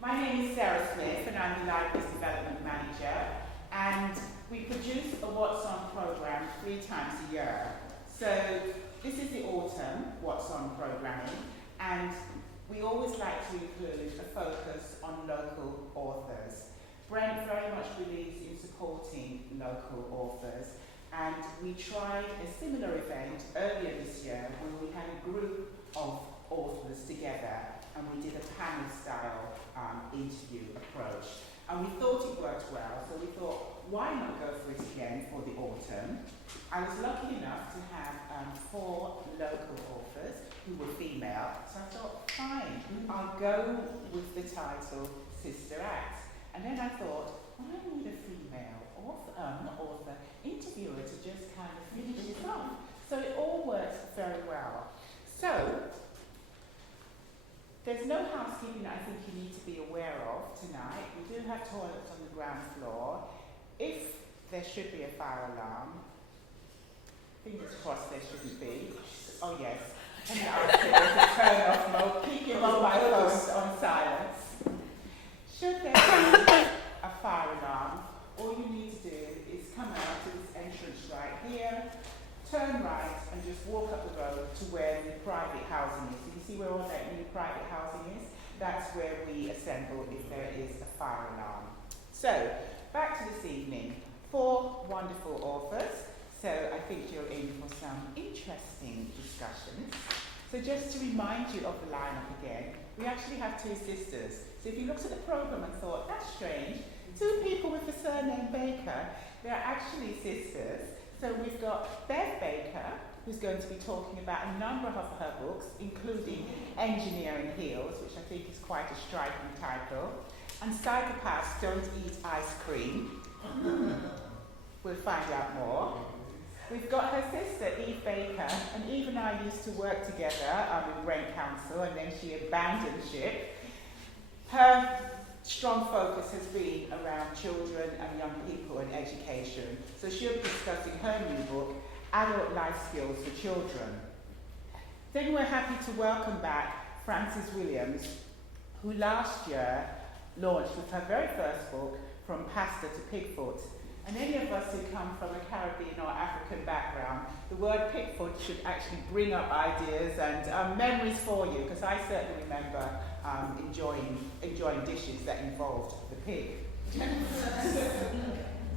My name is Sarah Smith and I'm the Libraries Development Manager, and we produce a What's On programme 3 times a year. So this is the autumn What's On programming, and we always like to include a focus on local authors. Brent very much believes in supporting local authors, and we tried a similar event earlier this year where we had a group of authors together and we did a panel style interview approach, and we thought it worked well, so we thought, why not go for it again for the autumn? I was lucky enough to have 4 local authors who were female, so I thought, fine, I'll go with the title Sister Act. And then I thought, well, I need a female interviewer to just kind of finish this off. So it all worked very well. So there's no housekeeping I think you need to be aware of tonight. We do have toilets on the ground floor. If there should be a fire alarm, fingers crossed there shouldn't be. Oh yes, and I'll say there's a turn off mode, keep your mobile phones on silence. Should there be a fire alarm, all you need to do is come out to this entrance right here, turn right and just walk up the road to where the private housing is. So you see where all that new private housing is? That's where we assemble if there is a fire alarm. So, back to this evening. 4 wonderful authors, so I think you're in for some interesting discussions. So just to remind you of the lineup again, we actually have 2 sisters. So if you looked at the programme and thought, that's strange, 2 people with the surname Baker, they're actually sisters. So we've got Bev Baker, who's going to be talking about a number of her books, including Engineering Heels, which I think is quite a striking title, and Psychopaths Don't Eat Ice Cream. We'll find out more. We've got her sister, Eve Baker, and Eve and I used to work together in Brent Council, and then she abandoned ship. Her strong focus has been around children and young people and education. So she'll be discussing her new book, Adult Life Skills for Children. Then we're happy to welcome back Frances Williams, who last year launched with her very first book, From Pasta to Pigfoot. And any of us who come from a Caribbean or African background, the word Pigfoot should actually bring up ideas and memories for you, because I certainly remember enjoying dishes that involved the pig.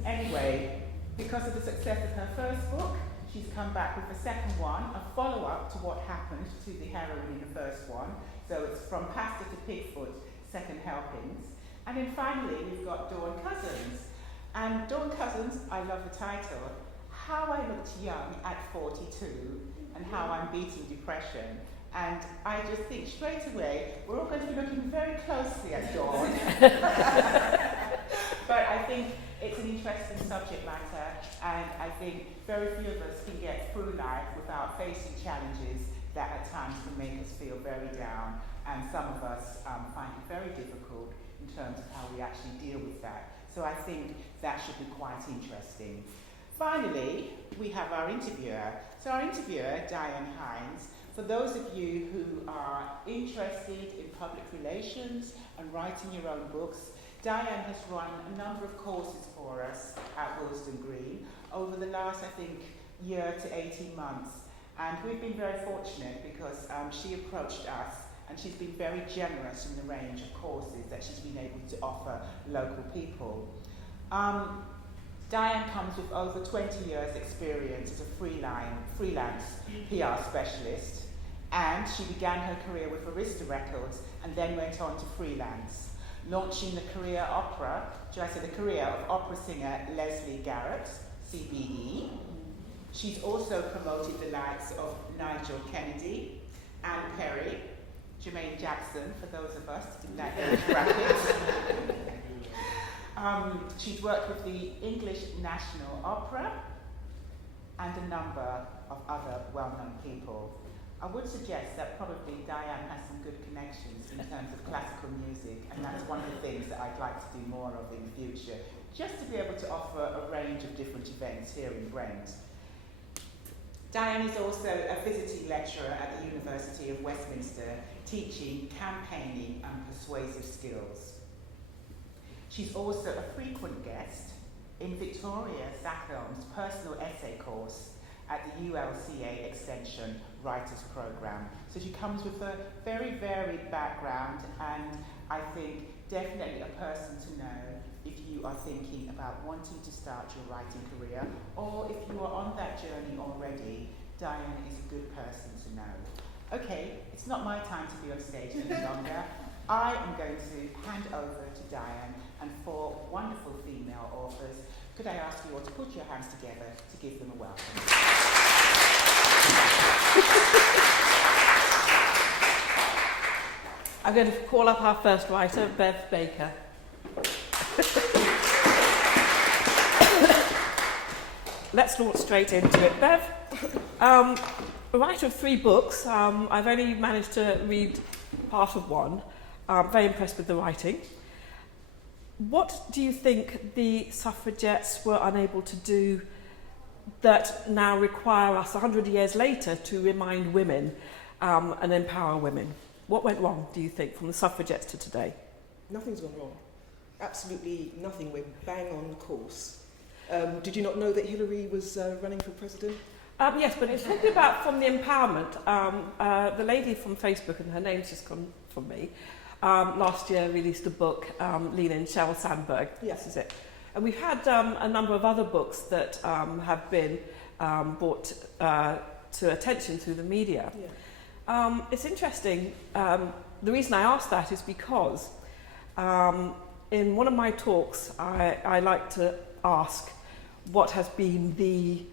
Anyway, because of the success of her first book, she's come back with the second one, a follow-up to what happened to the heroine in the first one. So it's From Pasta to Pigfoot, Second Helpings. And then finally, we've got Dawn Cousins. And Dawn Cousins, I love the title, How I Looked Young at 42 and How I'm Beating Depression. And I just think straight away, we're all going to be looking very closely at Dawn. But I think it's an interesting subject matter, and I think very few of us can get through life without facing challenges that at times can make us feel very down, and some of us find it very difficult in terms of how we actually deal with that. So I think that should be quite interesting. Finally, we have our interviewer. So our interviewer, Diane Hinds, for those of you who are interested in public relations and writing your own books, Diane has run a number of courses for us at Willesden Green over the last, I think, year to 18 months. And we've been very fortunate because she approached us and she's been very generous in the range of courses that she's been able to offer local people. Diane comes with over 20 years experience as a freelance PR specialist, and she began her career with Arista Records and then went on to freelance, launching the career of opera singer Leslie Garrett, CBE. She's also promoted the likes of Nigel Kennedy, Anne Perry, Jermaine Jackson, for those of us in that age bracket. She's worked with the English National Opera and a number of other well-known people. I would suggest that probably Diane has some good connections in terms of classical music, and that's one of the things that I'd like to do more of in the future, just to be able to offer a range of different events here in Brent. Diane is also a visiting lecturer at the University of Westminster, teaching campaigning and persuasive skills. She's also a frequent guest in Victoria Sackhelm's personal essay course at the ULCA Extension Writers Programme. So she comes with a very varied background, and I think definitely a person to know if you are thinking about wanting to start your writing career, or if you are on that journey already. Diane is a good person to know. Okay, it's not my time to be on stage any longer. I am going to hand over to Diane and 4 wonderful female authors. Could I ask you all to put your hands together to give them a welcome? I'm going to call up our first writer, Bev Baker. Let's launch straight into it. Bev, a writer of 3 books. I've only managed to read part of one. I'm very impressed with the writing. What do you think the suffragettes were unable to do that now require us 100 years later to remind women and empower women? What went wrong, do you think, from the suffragettes to today? Nothing's gone wrong. Absolutely nothing. We're bang on course. Did you not know that Hillary was running for president? Yes, but it's talking about from the empowerment. The lady from Facebook, and her name's just gone from me, last year released a book, Lean In, Sheryl Sandberg. Yes. This is it. And we've had a number of other books that have been brought to attention through the media. Yeah. It's interesting. The reason I asked that is because in one of my talks, I like to ask what has been the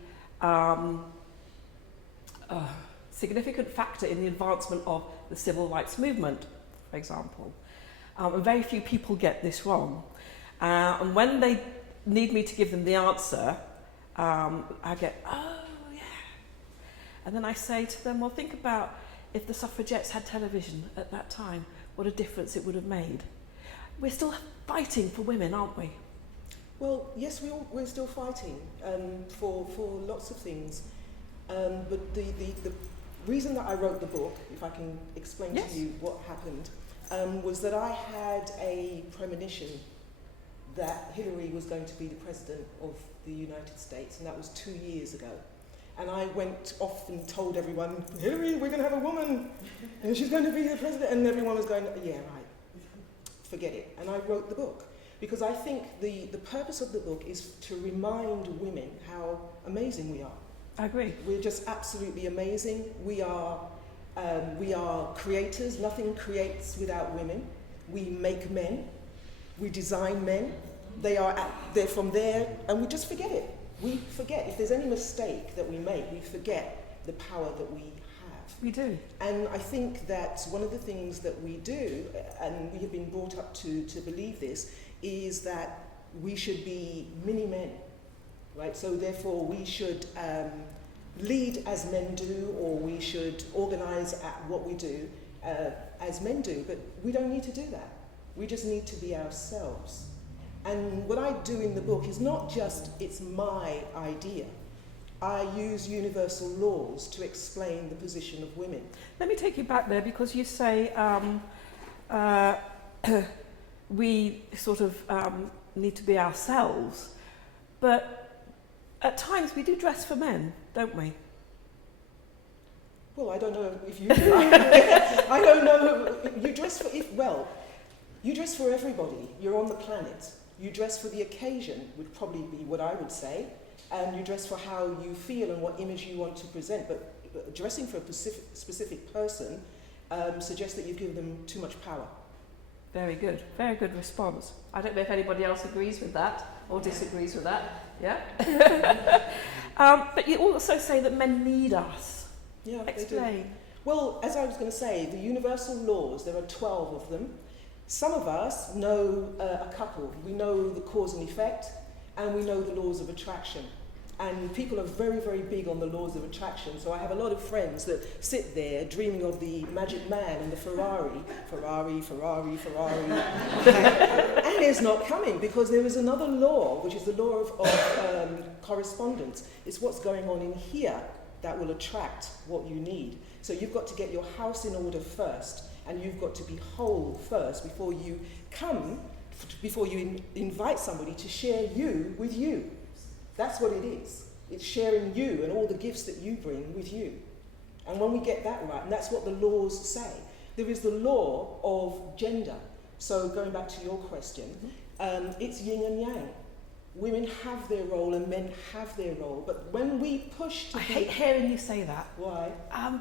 significant factor in the advancement of the civil rights movement, for example. And very few people get this wrong. And when they need me to give them the answer, I get, oh, yeah. And then I say to them, well, think about if the suffragettes had television at that time, what a difference it would have made. We're still fighting for women, aren't we? Well, yes, we're still fighting for lots of things. But the reason that I wrote the book, if I can explain Yes. to you what happened, was that I had a premonition that Hillary was going to be the president of the United States, and that was 2 years ago. And I went off and told everyone, Hillary, we're going to have a woman, and she's going to be the president, and everyone was going, yeah, right, forget it. And I wrote the book, because I think the purpose of the book is to remind women how amazing we are. I agree. We're just absolutely amazing. We are creators. Nothing creates without women. We make men. We design men. They're from there, and we just forget it. We forget. If there's any mistake that we make, we forget the power that we have. We do. And I think that one of the things that we do, and we have been brought up to believe this, is that we should be mini men. Right, so therefore we should lead as men do, or we should organise at what we do as men do, but we don't need to do that. We just need to be ourselves. And what I do in the book is not just, it's my idea. I use universal laws to explain the position of women. Let me take you back there, because you say we sort of need to be ourselves, but at times we do dress for men, don't we? Well, I don't know if you do. I don't know. You dress for, you dress for everybody. You're on the planet. You dress for the occasion, would probably be what I would say. And you dress for how you feel and what image you want to present. But dressing for a specific person suggests that you've given them too much power. Very good response. I don't know if anybody else agrees with that or disagrees with that. Yeah? But you also say that men need us. Yeah, explain. They do. Well, as I was going to say, the universal laws, there are 12 of them. Some of us know a couple. We know the cause and effect, and we know the laws of attraction. And people are very, very big on the laws of attraction. So I have a lot of friends that sit there dreaming of the magic man and the Ferrari. And it's not coming, because there is another law, which is the law of correspondence. It's what's going on in here that will attract what you need. So you've got to get your house in order first, and you've got to be whole first before you come before you invite somebody to share you with you. That's what it is. It's sharing you and all the gifts that you bring with you. And when we get that right, and that's what the laws say, there is the law of gender. So going back to your question, it's yin and yang. Women have their role and men have their role. But when we push to I hate hearing you say that. Why?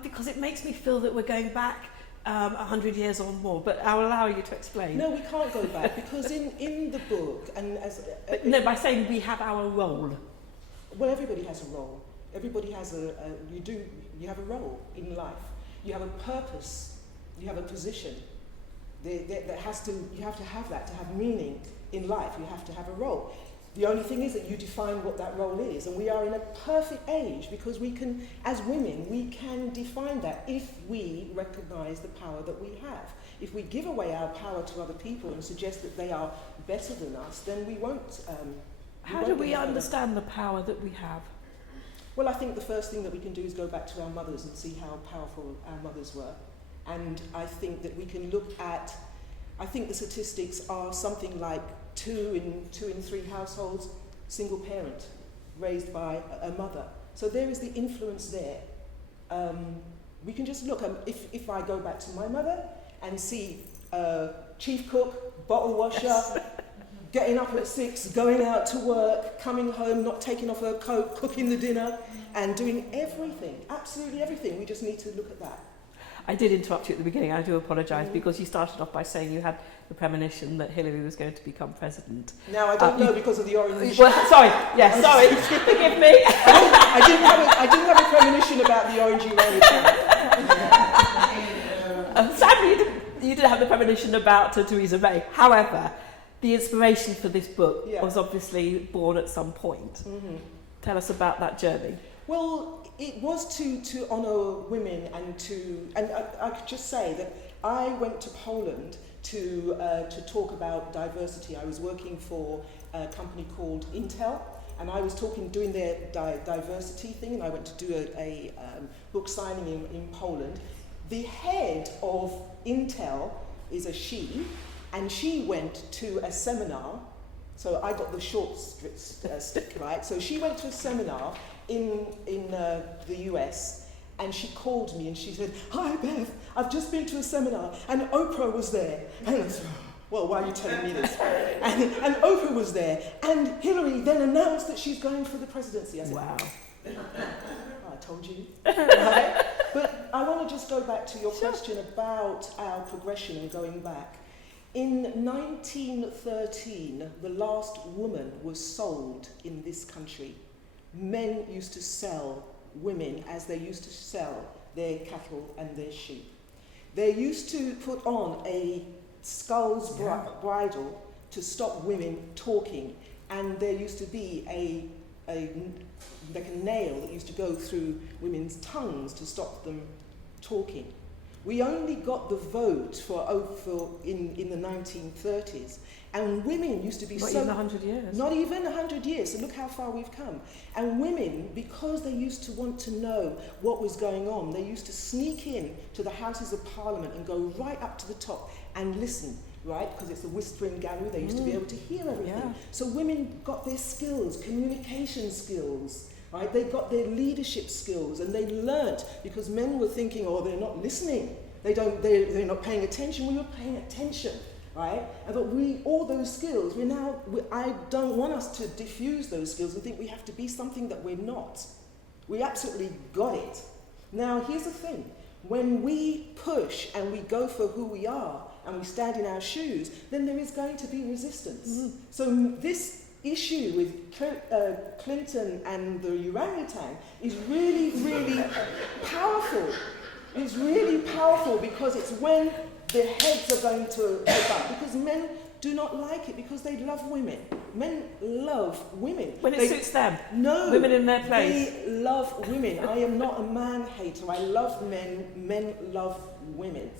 Because it makes me feel that we're going back 100 years or more, but I'll allow you to explain. No, we can't go back, because in the book, and as... no, by saying we have our role. Well, everybody has a role. Everybody has you have a role in life. You have a purpose. You have a position. You have to have that. To have meaning in life, you have to have a role. The only thing is that you define what that role is, and we are in a perfect age, because we can, as women, we can define that if we recognise the power that we have. If we give away our power to other people and suggest that they are better than us, then we won't... How do we understand the power that we have? Well, I think the first thing that we can do is go back to our mothers and see how powerful our mothers were. And I think that we can look at, I think the statistics are something like 2 in 3 households, single parent, raised by a mother. So there is the influence there. We can just look, if I go back to my mother and see chief cook, bottle washer, getting up at 6, going out to work, coming home, not taking off her coat, cooking the dinner, and doing everything, absolutely everything. We just need to look at that. I did interrupt you at the beginning. I do apologise, because you started off by saying you had the premonition that Hillary was going to become president. Now, I don't know because of the orange... Well, sorry, yes, sorry, forgive me. I didn't have a premonition about the orange orangutan. Sadly, you didn't have the premonition about Theresa May. However, the inspiration for this book was obviously born at some point. Mm-hmm. Tell us about that journey. Well, it was to honour women and I could just say that I went to Poland to talk about diversity. I was working for a company called Intel, and I was doing their diversity thing, and I went to do a book signing in Poland. The head of Intel is a she, and she went to a seminar, so I got the short stick, right? So she went to a seminar in the US, and she called me and she said, "Hi Bev, I've just been to a seminar and Oprah was there." And I said, "Well, why are you telling me this?" And Oprah was there, and Hillary then announced that she's going for the presidency. I said, "Wow. I told you." Right? But I want to just go back to your question about our progression and going back. In 1913, the last woman was sold in this country. Men used to sell women as they used to sell their cattle and their sheep. They used to put on a skull's bridle to stop women talking, and there used to be like a nail that used to go through women's tongues to stop them talking. We only got the vote in the 1930s, and women used to be not even 100 years. Not even 100 years. So look how far we've come. And women, because they used to want to know what was going on, they used to sneak in to the Houses of Parliament and go right up to the top and listen, right? Because it's a whispering gallery. They used to be able to hear everything. Yeah. So women got their skills, communication skills. Right? They got their leadership skills, and they learnt, because men were thinking, "Oh, they're not listening. They're not paying attention." We were paying attention, right? And but all those skills, I don't want us to diffuse those skills and think we have to be something that we're not. We absolutely got it. Now, here's the thing: when we push and we go for who we are and we stand in our shoes, then there is going to be resistance. Mm-hmm. So this issue with Clinton and the orangutan is really, really powerful. It's really powerful because it's when the heads are going to go up. Because men do not like it because they love women. Men love women. When it suits them. No. Women in their place. They love women. I am not a man hater. I love men. Men love women.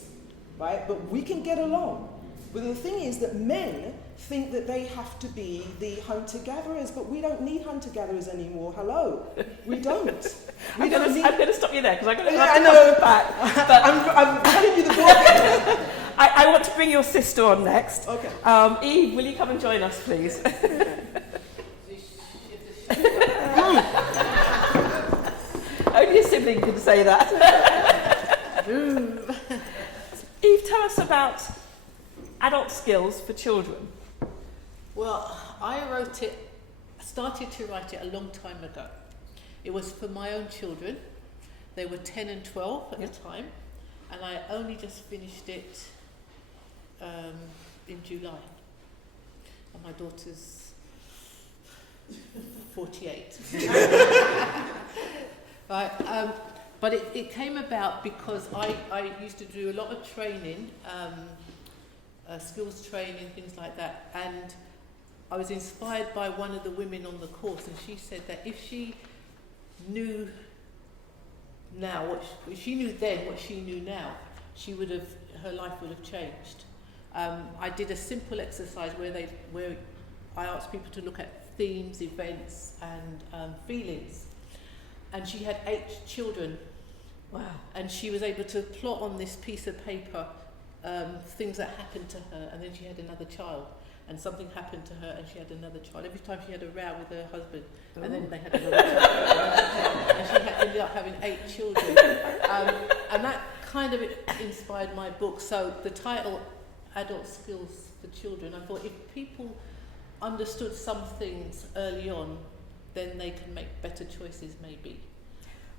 Right? But we can get along. But the thing is that men think that they have to be the hunter-gatherers, but we don't need hunter-gatherers anymore. Hello, we don't. I'm going to stop you there because I'm going to have to know. come back. But I'm telling you the book. I want to bring your sister on next. Okay. Eve, will you come and join us, please? Only a sibling can say that. Eve, tell us about adult skills for children. Well, I started to write it a long time ago. It was for my own children. They were 10 and 12 at the time, and I only just finished it in July. And my daughter's 48. Right, but it came about because I used to do a lot of training, skills training, things like that, and I was inspired by one of the women on the course, and she said that if she knew now if she knew then what she knew now, her life would have changed. I did a simple exercise where I asked people to look at themes, events, and feelings, and she had 8 children. Wow. And she was able to plot on this piece of paper things that happened to her, and then she had another child, and something happened to her, and she had another child. Every time she had a row with her husband, and then they had another child, and she ended up having 8 children. And that kind of inspired my book. So the title, Adult Skills for Children, I thought if people understood some things early on, then they can make better choices maybe.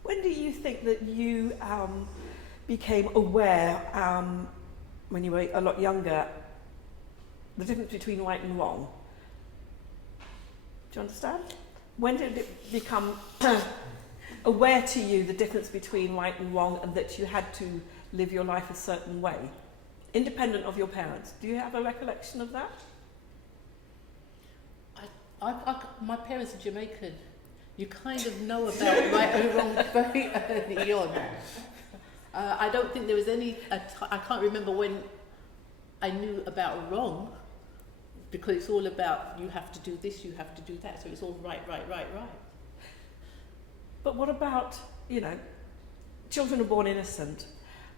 When do you think that you became aware, when you were a lot younger, the difference between right and wrong? Do you understand? When did it become aware to you the difference between right and wrong, and that you had to live your life a certain way, independent of your parents? Do you have a recollection of that? My parents are Jamaican. You kind of know about right and wrong very early on. I don't think there was I can't remember when I knew about wrong, because it's all about you have to do this, you have to do that, so it's all right. But what about, children are born innocent,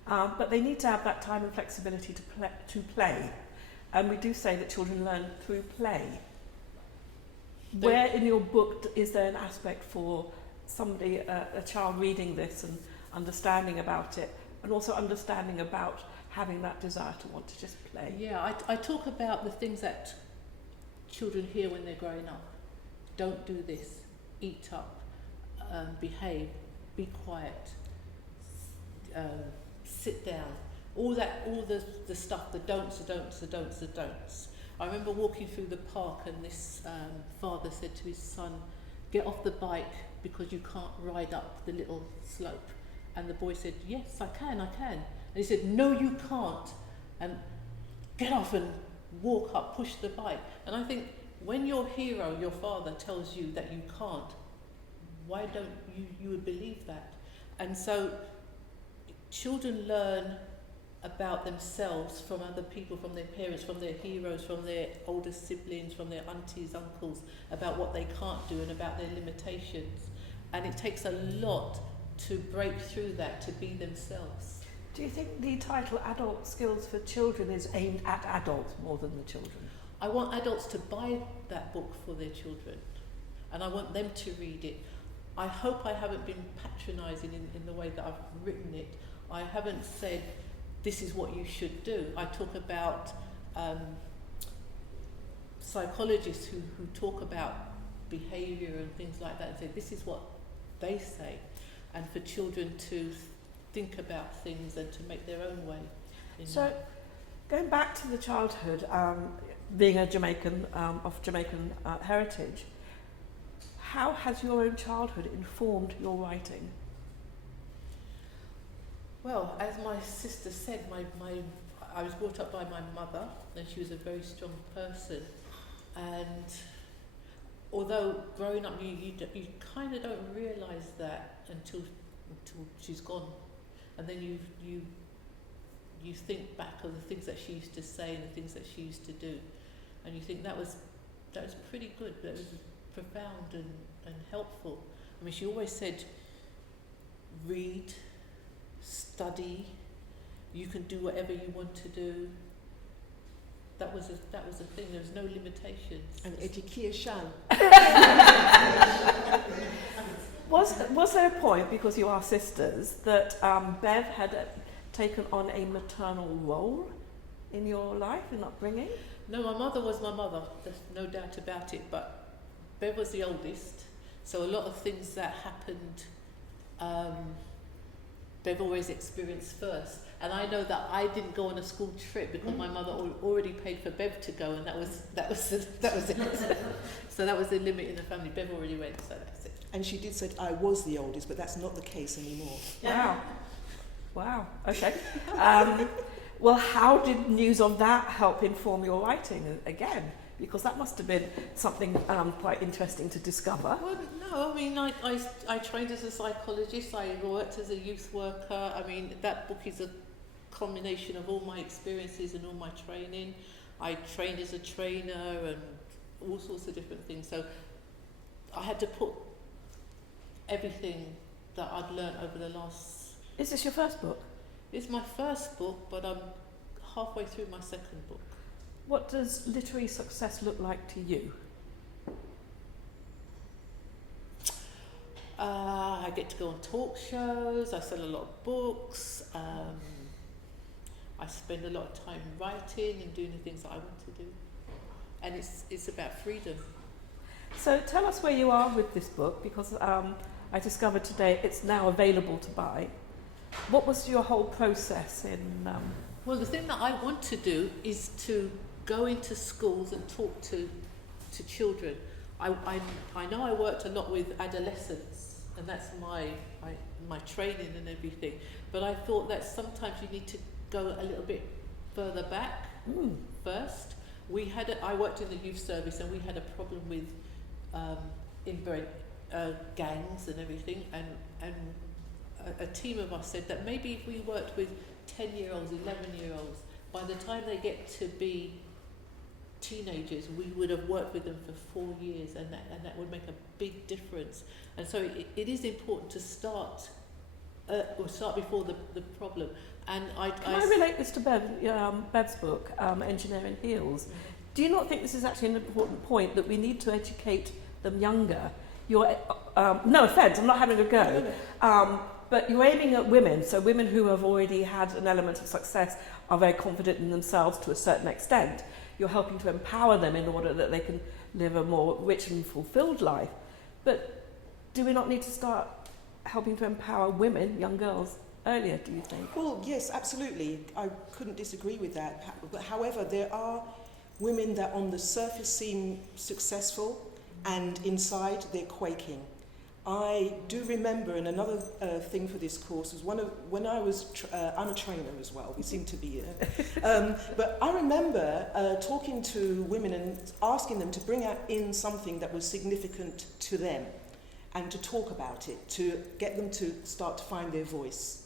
but they need to have that time and flexibility to play. And we do say that children learn through play. Where in your book is there an aspect for somebody, a child reading this and understanding about it, and also understanding about having that desire to want to just play? Yeah, I talk about the things that children hear when they're growing up. Don't do this, eat up, behave, be quiet, sit down. All the stuff, the don'ts. I remember walking through the park, and this father said to his son, "Get off the bike because you can't ride up the little slope." And the boy said, "Yes, I can. And he said, "No, you can't. And get off and walk up, push the bike." And I think when your hero, your father, tells you that you can't, why don't you would believe that? And so children learn about themselves from other people, from their parents, from their heroes, from their older siblings, from their aunties, uncles, about what they can't do and about their limitations. And it takes a lot to break through that, to be themselves. Do you think the title Adult Skills for Children is aimed at adults more than the children? I want adults to buy that book for their children, and I want them to read it. I hope I haven't been patronising in the way that I've written it. I haven't said, this is what you should do. I talk about psychologists who talk about behaviour and things like that, and say, this is what they say. And for children to think about things and to make their own way. So, going back to the childhood, being a Jamaican, of Jamaican heritage, how has your own childhood informed your writing? Well, as my sister said, I was brought up by my mother, and she was a very strong person. And although growing up, you kind of don't realise that until she's gone, and then you think back of the things that she used to say and the things that she used to do, and you think that was pretty good. That was profound and helpful. I mean, she always said, read, study, you can do whatever you want to do. That was a thing. There was no limitations. And education. Was there a point, because you are sisters, that Bev had taken on a maternal role in your life and upbringing? No, my mother was my mother. There's no doubt about it. But Bev was the oldest, so a lot of things that happened, Bev always experienced first. And I know that I didn't go on a school trip because my mother already paid for Bev to go, and that was it. So that was the limit in the family. Bev already went, so that's it. And she did say I was the oldest, but that's not the case anymore. Wow. Okay. Well, how did news of that help inform your writing again? Because that must have been something quite interesting to discover. Well, no, I mean, I trained as a psychologist. I worked as a youth worker. I mean, that book is a combination of all my experiences and all my training. I trained as a trainer and all sorts of different things. So I had to put everything that I'd learned over the last... Is this your first book? It's my first book, but I'm halfway through my second book. What does literary success look like to you? I get to go on talk shows, I sell a lot of books, I spend a lot of time writing and doing the things that I want to do. And it's about freedom. So tell us where you are with this book, because I discovered today it's now available to buy. What was your whole process in... Well, the thing that I want to do is to go into schools and talk to children. I know I worked a lot with adolescents, and that's my training and everything, but I thought that sometimes you need to go a little bit further back first. I worked in the youth service, and we had a problem with inbred gangs and everything, and a team of us said that maybe if we worked with 10-year-olds, 11-year-olds, by the time they get to be teenagers, we would have worked with them for 4 years, and that would make a big difference. And so it is important to start before the problem. And Can I relate this to Bev's book, Engineering Heals? Do you not think this is actually an important point, that we need to educate them younger? You're, no offence, I'm not having a go, but you're aiming at women, so women who have already had an element of success are very confident in themselves to a certain extent. You're helping to empower them in order that they can live a more rich and fulfilled life. But do we not need to start helping to empower women, young girls, earlier, do you think? Well, yes, absolutely. I couldn't disagree with that. But however, there are women that on the surface seem successful and inside they're quaking. I do remember, and another thing for this course was when I was, I'm a trainer as well, we seem to be, but I remember talking to women and asking them to bring in something that was significant to them and to talk about it, to get them to start to find their voice.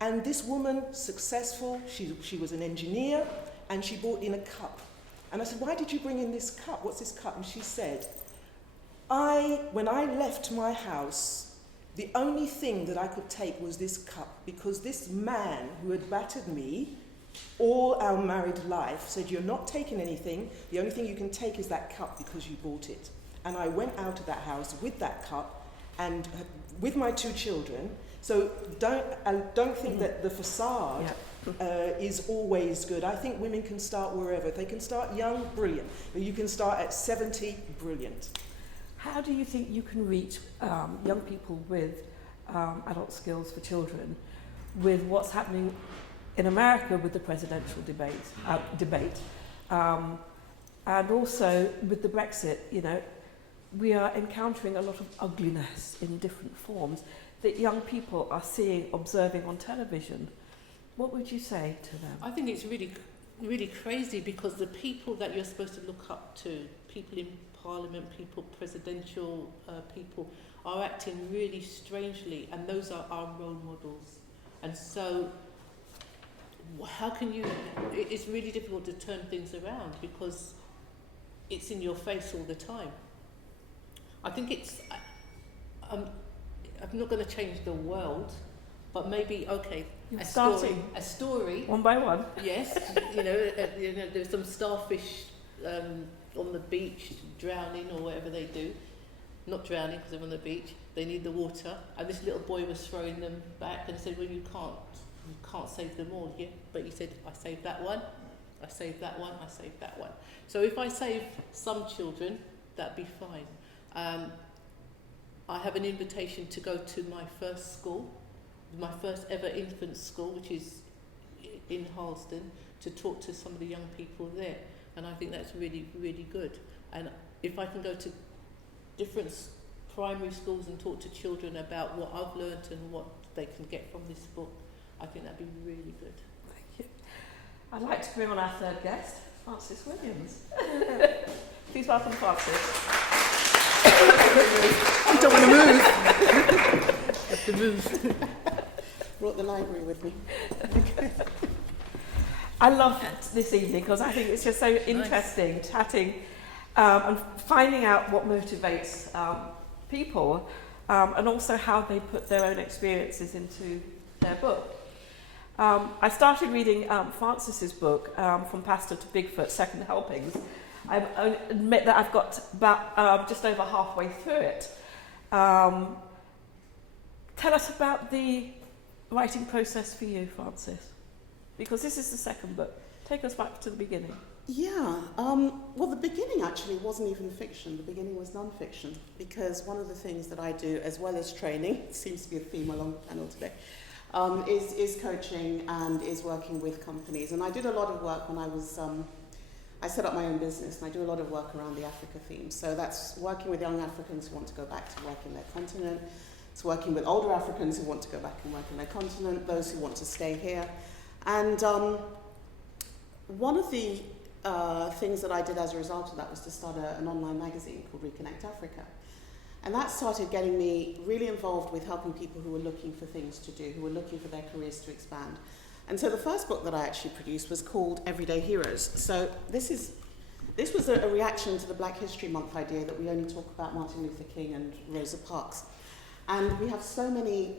And this woman, successful, she was an engineer, and she brought in a cup. And I said, why did you bring in this cup? What's this cup? And she said, when I left my house, the only thing that I could take was this cup, because this man who had battered me all our married life said, you're not taking anything, the only thing you can take is that cup because you bought it. And I went out of that house with that cup and with my 2 children. So don't think that the facade is always good. I think women can start wherever. If they can start young, brilliant. But you can start at 70, brilliant. How do you think you can reach young people with adult skills for children with what's happening in America with the presidential debate, and also with the Brexit? You know, we are encountering a lot of ugliness in different forms that young people are seeing, observing on television. What would you say to them? I think it's really, really crazy, because the people that you're supposed to look up to, people in Parliament, people, presidential people, are acting really strangely, and those are our role models. And so how can you, it's really difficult to turn things around because it's in your face all the time. I think I'm not going to change the world, But maybe, okay, You're a starting story, one by one. yes, there's some starfish on the beach drowning or whatever they do. Not drowning because they're on the beach. They need the water. And this little boy was throwing them back and said, well, you can't save them all. Yeah, but he said, I saved that one, I saved that one, I saved that one. So if I save some children, that'd be fine. I have an invitation to go to my first school, my first ever infant school, which is in Willesden, to talk to some of the young people there. And I think that's really, really good. And if I can go to different primary schools and talk to children about what I've learnt and what they can get from this book, I think that'd be really good. Thank you. I'd like to bring on our third guest, Frances Williams. Please welcome Frances. I don't want to move. Have to move. Brought the library with me. I love this evening because I think it's just so interesting chatting and finding out what motivates people and also how they put their own experiences into their book. I started reading Frances's book, From Pasta to Bigfoot, Second Helpings. I admit that I've got about just over halfway through it. Tell us about the writing process for you, Frances, because this is the second book. Take us back to the beginning. Yeah, well, the beginning actually wasn't even fiction. The beginning was non-fiction, because one of the things that I do, as well as training, it seems to be a theme along the panel today, is coaching and is working with companies. And I did a lot of work when I was, I set up my own business, and I do a lot of work around the Africa theme. So that's working with young Africans who want to go back to work in their continent. It's working with older Africans who want to go back and work in their continent, those who want to stay here. And one of the things that I did as a result of that was to start an online magazine called Reconnect Africa. And that started getting me really involved with helping people who were looking for things to do, who were looking for their careers to expand. And so the first book that I actually produced was called Everyday Heroes. So this was a reaction to the Black History Month idea that we only talk about Martin Luther King and Rosa Parks. And we have so many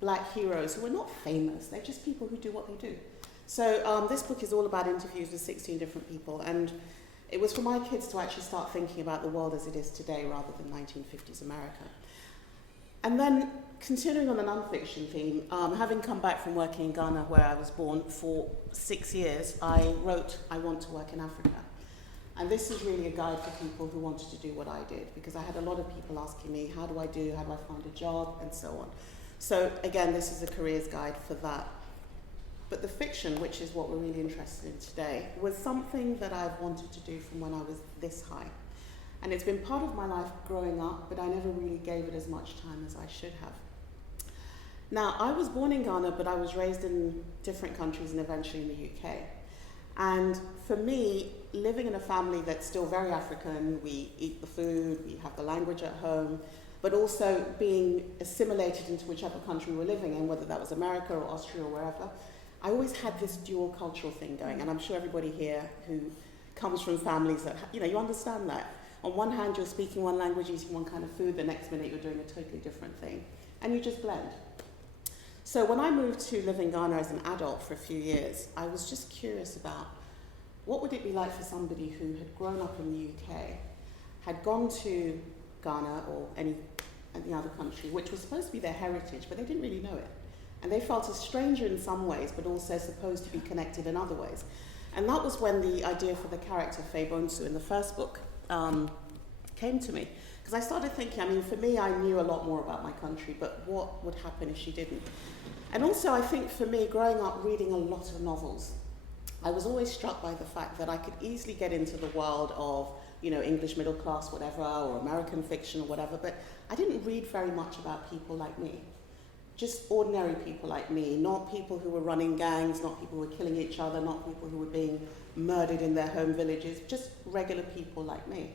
black heroes who are not famous, they're just people who do what they do. So this book is all about interviews with 16 different people, and it was for my kids to actually start thinking about the world as it is today rather than 1950s America. And then, continuing on the non-fiction theme, having come back from working in Ghana where I was born for 6 years, I wrote I Want to Work in Africa. And this is really a guide for people who wanted to do what I did, because I had a lot of people asking me, how do I find a job, and so on. So again, this is a careers guide for that. But the fiction, which is what we're really interested in today, was something that I've wanted to do from when I was this high. And it's been part of my life growing up, but I never really gave it as much time as I should have. Now, I was born in Ghana, but I was raised in different countries and eventually in the UK. And for me, living in a family that's still very African, we eat the food, we have the language at home, but also being assimilated into whichever country we're living in, whether that was America or Austria or wherever, I always had this dual cultural thing going, and I'm sure everybody here who comes from families that, you understand that. On one hand, you're speaking one language, eating one kind of food, the next minute you're doing a totally different thing, and you just blend. So when I moved to live in Ghana as an adult for a few years, I was just curious about what would it be like for somebody who had grown up in the UK, had gone to Ghana or any other country, which was supposed to be their heritage, but they didn't really know it. And they felt a stranger in some ways, but also supposed to be connected in other ways. And that was when the idea for the character Faye Bonsu in the first book came to me. Because I started thinking, for me, I knew a lot more about my country, but what would happen if she didn't? And also, I think for me, growing up reading a lot of novels, I was always struck by the fact that I could easily get into the world of, English middle class, whatever, or American fiction or whatever, but I didn't read very much about people like me. Just ordinary people like me, not people who were running gangs, not people who were killing each other, not people who were being murdered in their home villages, just regular people like me.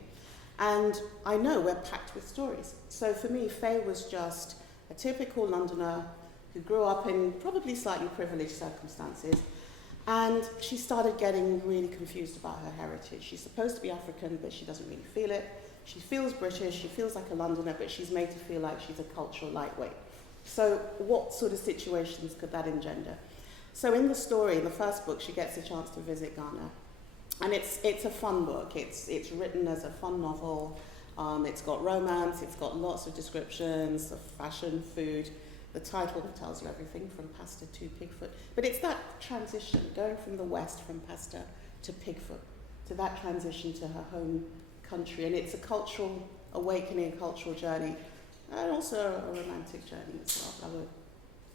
And I know we're packed with stories. So for me, Faye was just a typical Londoner who grew up in probably slightly privileged circumstances, and she started getting really confused about her heritage. She's supposed to be African, but she doesn't really feel it. She feels British, she feels like a Londoner, but she's made to feel like she's a cultural lightweight. So what sort of situations could that engender? So in the story, in the first book, she gets a chance to visit Ghana. And it's a fun book. It's written as a fun novel. It's got romance, it's got lots of descriptions of fashion, food. The title tells you everything from pasta to Pigfoot. But it's that transition, going from the West, from pasta to Pigfoot, to that transition to her home country. And it's a cultural awakening, a cultural journey, and also a romantic journey as well. I won't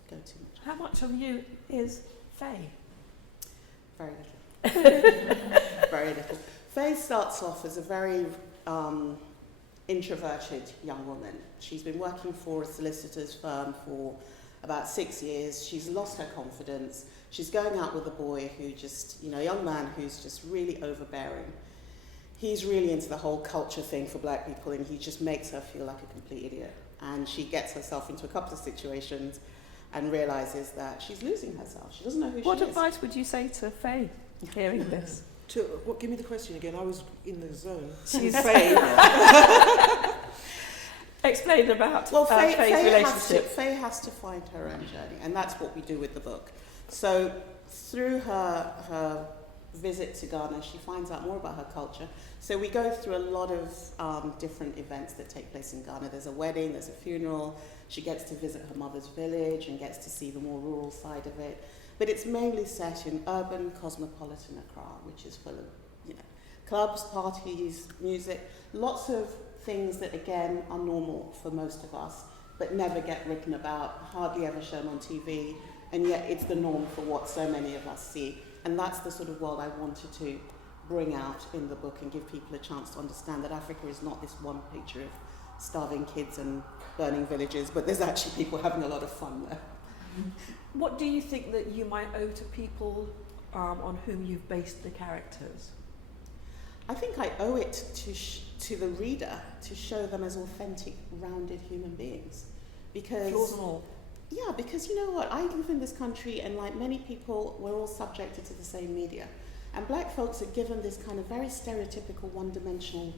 go too much. How much of you is Faye? Very little. Very little. Faye starts off as a very introverted young woman. She's been working for a solicitor's firm for about 6 years. She's lost her confidence. She's going out with a boy who just, a young man who's just really overbearing. He's really into the whole culture thing for black people, and he just makes her feel like a complete idiot. And she gets herself into a couple of situations and realizes that she's losing herself. She doesn't know who she is. What advice would you say to Faye hearing this? Give me the question again. I was in the zone. She's Faye. Explain about Faye's relationship. Faye has to find her own journey, and that's what we do with the book. So through her visit to Ghana, she finds out more about her culture. So we go through a lot of different events that take place in Ghana. There's a wedding, there's a funeral. She gets to visit her mother's village and gets to see the more rural side of it. But it's mainly set in urban, cosmopolitan Accra, which is full of, clubs, parties, music, lots of things that, again, are normal for most of us, but never get written about, hardly ever shown on TV, and yet it's the norm for what so many of us see. And that's the sort of world I wanted to bring out in the book and give people a chance to understand that Africa is not this one picture of starving kids and burning villages, but there's actually people having a lot of fun there. What do you think that you might owe to people on whom you've based the characters? I think I owe it to the reader to show them as authentic, rounded human beings. Because flaws and all. Yeah, because you know what? I live in this country, and like many people, we're all subjected to the same media. And black folks are given this kind of very stereotypical, one-dimensional,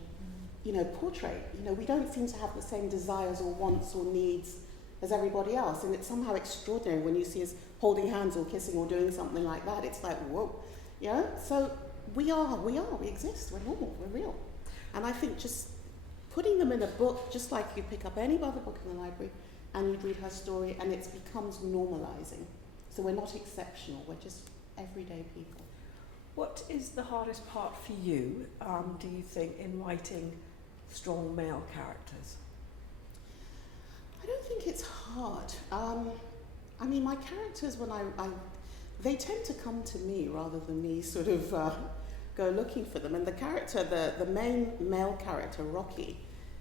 portrait. We don't seem to have the same desires or wants or needs as everybody else. And it's somehow extraordinary when you see us holding hands or kissing or doing something like that. It's like, whoa, So we exist, we're normal, we're real. And I think just putting them in a book, just like you pick up any other book in the library, and you'd read her story, and it becomes normalizing. So we're not exceptional, we're just everyday people. What is the hardest part for you, do you think, in writing strong male characters? I don't think it's hard. My characters, when they tend to come to me rather than me sort of go looking for them. And the character, the main male character, Rocky,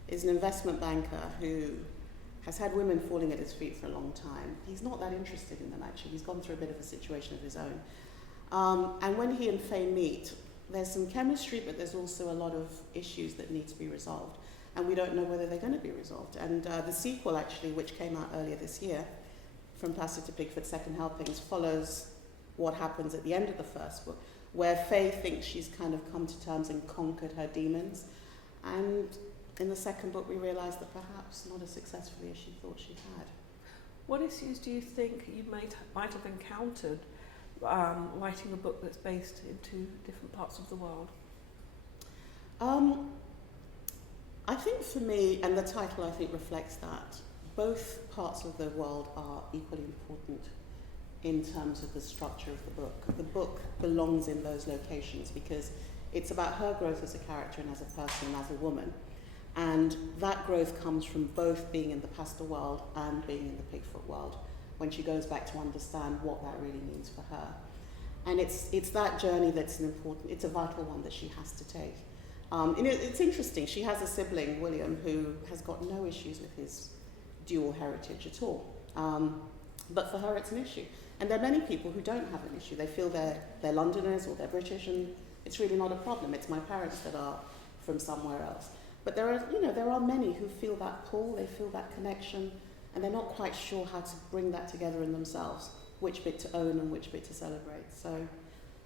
is an investment banker who has had women falling at his feet for a long time. He's not that interested in them, actually. He's gone through a bit of a situation of his own. And when he and Faye meet, there's some chemistry, but there's also a lot of issues that need to be resolved. And we don't know whether they're going to be resolved. And the sequel, actually, which came out earlier this year, From Pasta to Pigfoot, Second Helpings, follows what happens at the end of the first book, where Faye thinks she's kind of come to terms and conquered her demons. And in the second book, we realise that perhaps not as successfully as she thought she had. What issues do you think you might have encountered writing a book that's based into different parts of the world? I think for me, and the title I think reflects that, both parts of the world are equally important in terms of the structure of the book. The book belongs in those locations because it's about her growth as a character and as a person and as a woman. And that growth comes from both being in the pasta world and being in the Pigfoot world, when she goes back to understand what that really means for her. And it's that journey that's it's a vital one that she has to take. It's interesting, she has a sibling, William, who has got no issues with his dual heritage at all. But for her, it's an issue. And there are many people who don't have an issue. They feel they're Londoners or they're British, and it's really not a problem. It's my parents that are from somewhere else. But there are many who feel that pull, they feel that connection, and they're not quite sure how to bring that together in themselves, which bit to own and which bit to celebrate. So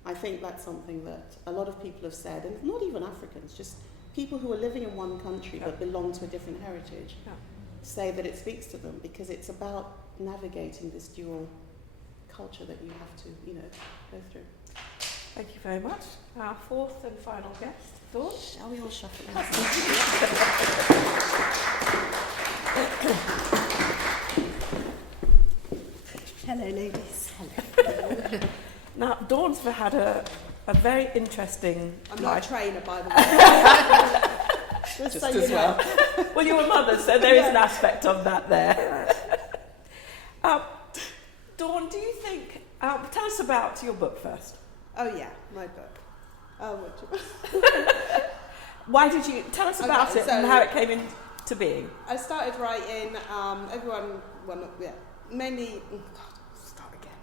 I think that's something that a lot of people have said, and not even Africans, just people who are living in one country but belong to a different heritage, say that it speaks to them, because it's about navigating this dual culture that you have to, go through. Thank you very much. Our fourth and final guest, Dawn. Shall we all shuffle in? Hello, ladies. Hello. Now, Dawn's had a very interesting I'm not life. a trainer, by the way. Just as well. Well, you're a mother, so there is an aspect of that there. Dawn, do you think... tell us about your book first. Oh, yeah, my book. Oh, what do you... Why did you... Tell us about it and how it came into being. I started writing, mainly... Oh, God, start again.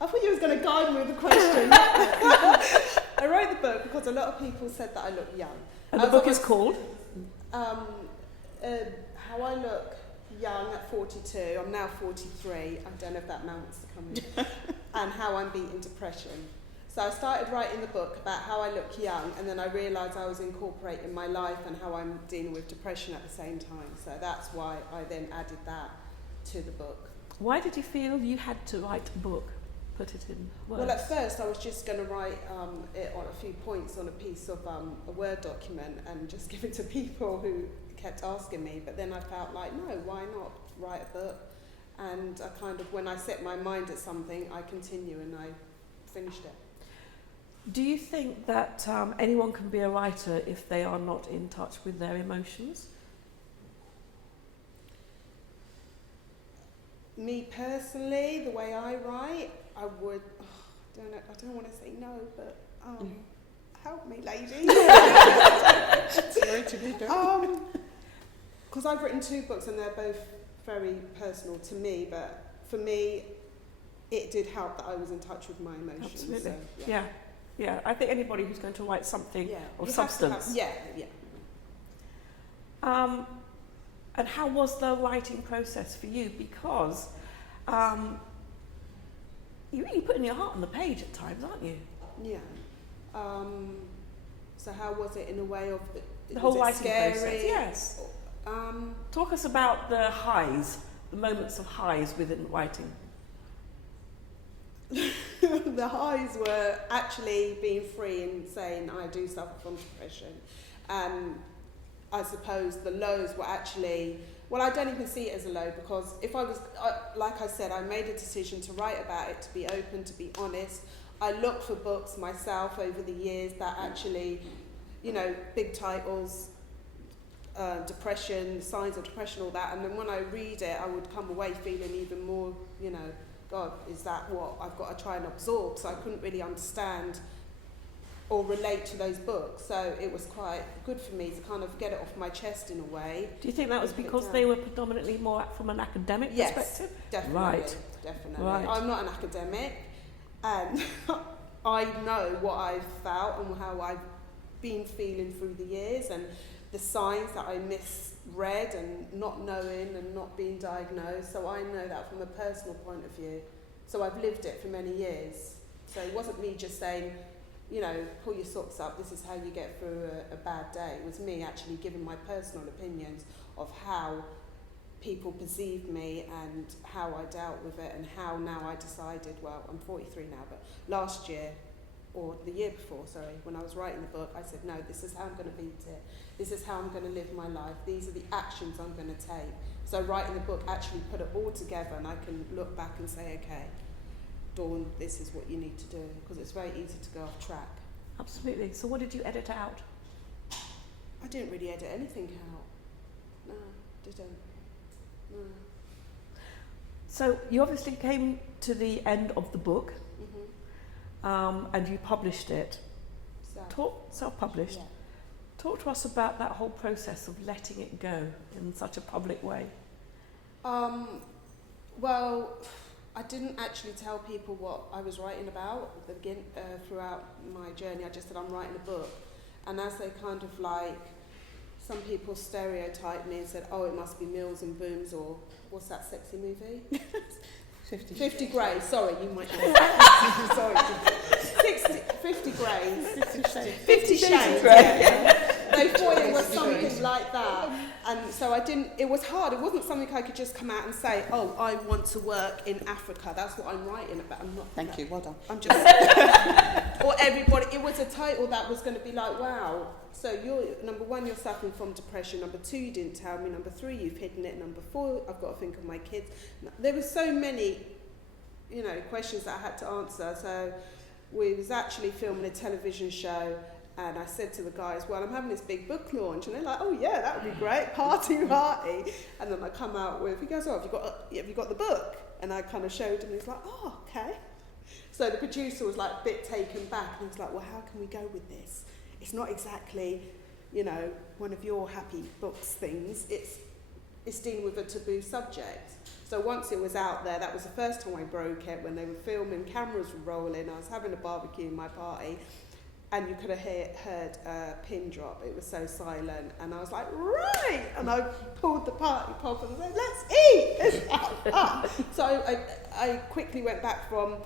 I thought you was going to guide me with the question. I wrote the book because a lot of people said that I look young. And the book is called? How I look young at 42. I'm now 43. I don't know if that mounts to come in. And how I'm beating depression. So I started writing the book about how I look young, and then I realised I was incorporating my life and how I'm dealing with depression at the same time. So that's why I then added that to the book. Why did you feel you had to write a book? Put it in words? Well, at first I was just going to write it on a few points on a piece of a Word document and just give it to people who kept asking me. But then I felt like, no, why not write a book? And I kind of, when I set my mind at something, I continue and I finished it. Do you think that anyone can be a writer if they are not in touch with their emotions? Me personally, the way I write, I would, I don't want to say no, but help me, lady. Sorry to be done. Because I've written 2 books and they're both very personal to me, but for me, it did help that I was in touch with my emotions. Absolutely. So, Yeah. I think anybody who's going to write something of You substance. have to have, And how was the writing process for you? Because you're really putting your heart on the page at times, aren't you? Yeah. So how was it in a way of The whole was it writing scary? process. Yes. Talk us about the highs, the moments of highs within writing. The highs were actually being free and saying I do suffer from depression. And I suppose the lows were actually, well, I don't even see it as a low, because if I was, like I said, I made a decision to write about it, to be open, to be honest. I looked for books myself over the years that actually, big titles, depression, signs of depression, all that. And then when I read it, I would come away feeling even more, God, is that what I've got to try and absorb? So I couldn't really understand or relate to those books. So it was quite good for me to kind of get it off my chest in a way. Do you think that was because they were predominantly more from an academic perspective? Definitely. Right. Definitely. Right. I'm not an academic, and I know what I've felt and how I've been feeling through the years, and the signs that I misread and not knowing and not being diagnosed. So I know that from a personal point of view. So I've lived it for many years. So it wasn't me just saying, pull your socks up, this is how you get through a bad day. It was me actually giving my personal opinions of how people perceived me and how I dealt with it, and how now I decided, well, I'm 43 now, but last year, or the year before, sorry, when I was writing the book, I said, no, this is how I'm going to beat it. This is how I'm going to live my life. These are the actions I'm going to take. So writing the book actually put it all together, and I can look back and say, okay, Dawn, this is what you need to do, because it's very easy to go off track. Absolutely. So what did you edit out? I didn't really edit anything out. No, didn't. No. So you obviously came to the end of the book, and you published it. Self-published. Yeah. Talk to us about that whole process of letting it go in such a public way. Well, I didn't actually tell people what I was writing about throughout my journey. I just said I'm writing a book. And as they kind of some people stereotyped me and said, oh, it must be Mills and Booms, or what's that sexy movie? 50 Grays, sorry, you might know. Sorry. 50 Grays. 50 Shades. Yeah. They thought it was something like that. And so it was hard. It wasn't something I could just come out and say, oh, I want to work in Africa. That's what I'm writing about. I'm not. Thank you, well done. I'm just, or everybody, it was a title that was going to be like, wow. So you're, number one, you're suffering from depression. Number two, you didn't tell me. Number three, you've hidden it. Number four, I've got to think of my kids. There were so many, questions that I had to answer. So we was actually filming a television show. And I said to the guys, well, I'm having this big book launch. And they're like, oh, yeah, that would be great. Party. And then I come out with, he goes, oh, have you got the book? And I kind of showed him. And he's like, oh, okay. So the producer was like a bit taken back. And he was like, well, how can we go with this? It's not exactly, one of your happy books things. It's dealing with a taboo subject. So once it was out there, that was the first time I broke it. When they were filming, cameras were rolling. I was having a barbecue in my party. And you could have heard a pin drop. It was so silent. And I was like, right! And I pulled the party pop and said, let's eat! So I quickly went back from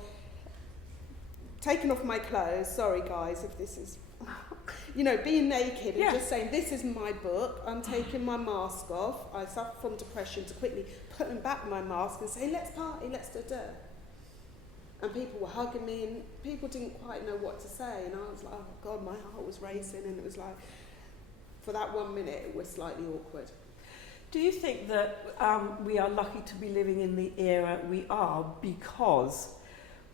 taking off my clothes. Sorry, guys, if this is... being naked and just saying, this is my book. I'm taking my mask off. I suffer from depression, to quickly putting back my mask and say, let's party, let's do. And people were hugging me, and people didn't quite know what to say. And I was like, oh, God, my heart was racing. And it was like, for that 1 minute, it was slightly awkward. Do you think that we are lucky to be living in the era we are because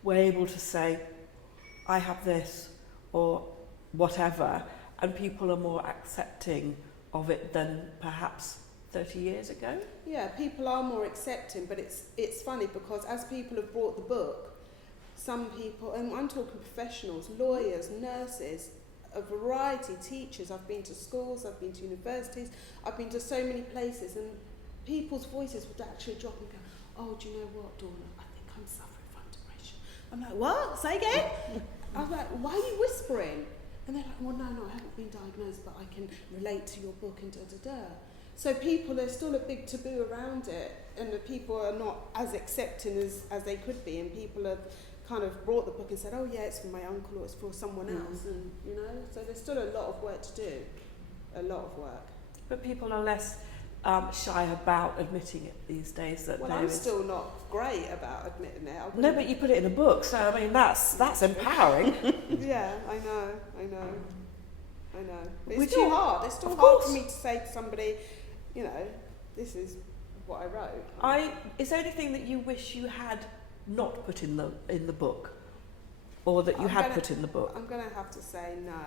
we're able to say, I have this, or whatever, and people are more accepting of it than perhaps 30 years ago? Yeah, people are more accepting, but it's funny because as people have brought the book, some people, and I'm talking professionals, lawyers, nurses, a variety, teachers, I've been to schools, I've been to universities, I've been to so many places, and people's voices would actually drop and go, oh, do you know what, Dawn, I think I'm suffering from depression. I'm like, what? Say again? I was like, why are you whispering? And they're like, well, no, I haven't been diagnosed, but I can relate to your book and da-da-da. So there's still a big taboo around it, and the people are not as accepting as they could be, and people have kind of brought the book and said, oh yeah, it's for my uncle or it's for someone else, and so there's still a lot of work to do, a lot of work. But people are less shy about admitting it these days. That I'm still not great about admitting it. No, but you put it in a book, so I mean that's empowering. Yeah, I know. But Would it's still you- hard. It's still Of hard course. for me to say to somebody, this is what I wrote. Is there anything that you wish you had not put in the book, or that you had put in the book? I'm going to have to say no.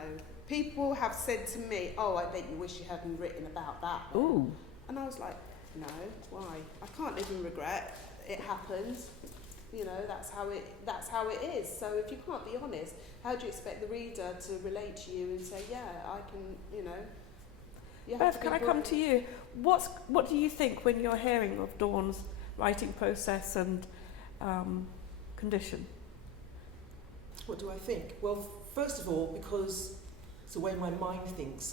People have said to me, oh, I bet you wish you hadn't written about that. Ooh. And I was like, no, why? I can't live in regret. It happens. That's how it is. So if you can't be honest, how do you expect the reader to relate to you and say, yeah, I can, you have Bev, to can be I come to you? What do you think when you're hearing of Dawn's writing process and condition? What do I think? Well, first of all, because it's the way my mind thinks,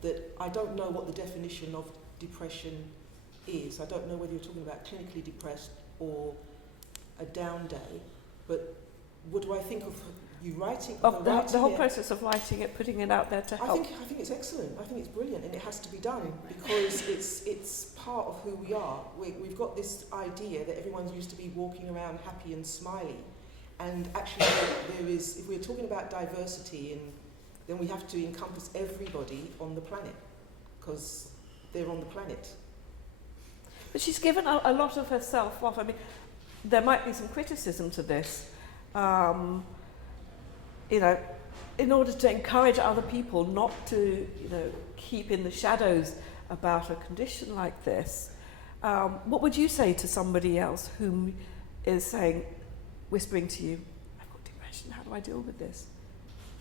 that I don't know what the definition of depression is. I don't know whether you're talking about clinically depressed or a down day, but what do I think of you writing? Of the whole it? process of writing it, putting it out there to help. I think it's excellent. I think it's brilliant, and it has to be done because it's part of who we are. We've got this idea that everyone's used to be walking around happy and smiley, and actually there is. If we're talking about diversity, then we have to encompass everybody on the planet because they're on the planet. But she's given a lot of herself off. I mean, there might be some criticism to this. In order to encourage other people not to, keep in the shadows about a condition like this, what would you say to somebody else whom is whispering to you, I've got depression, how do I deal with this?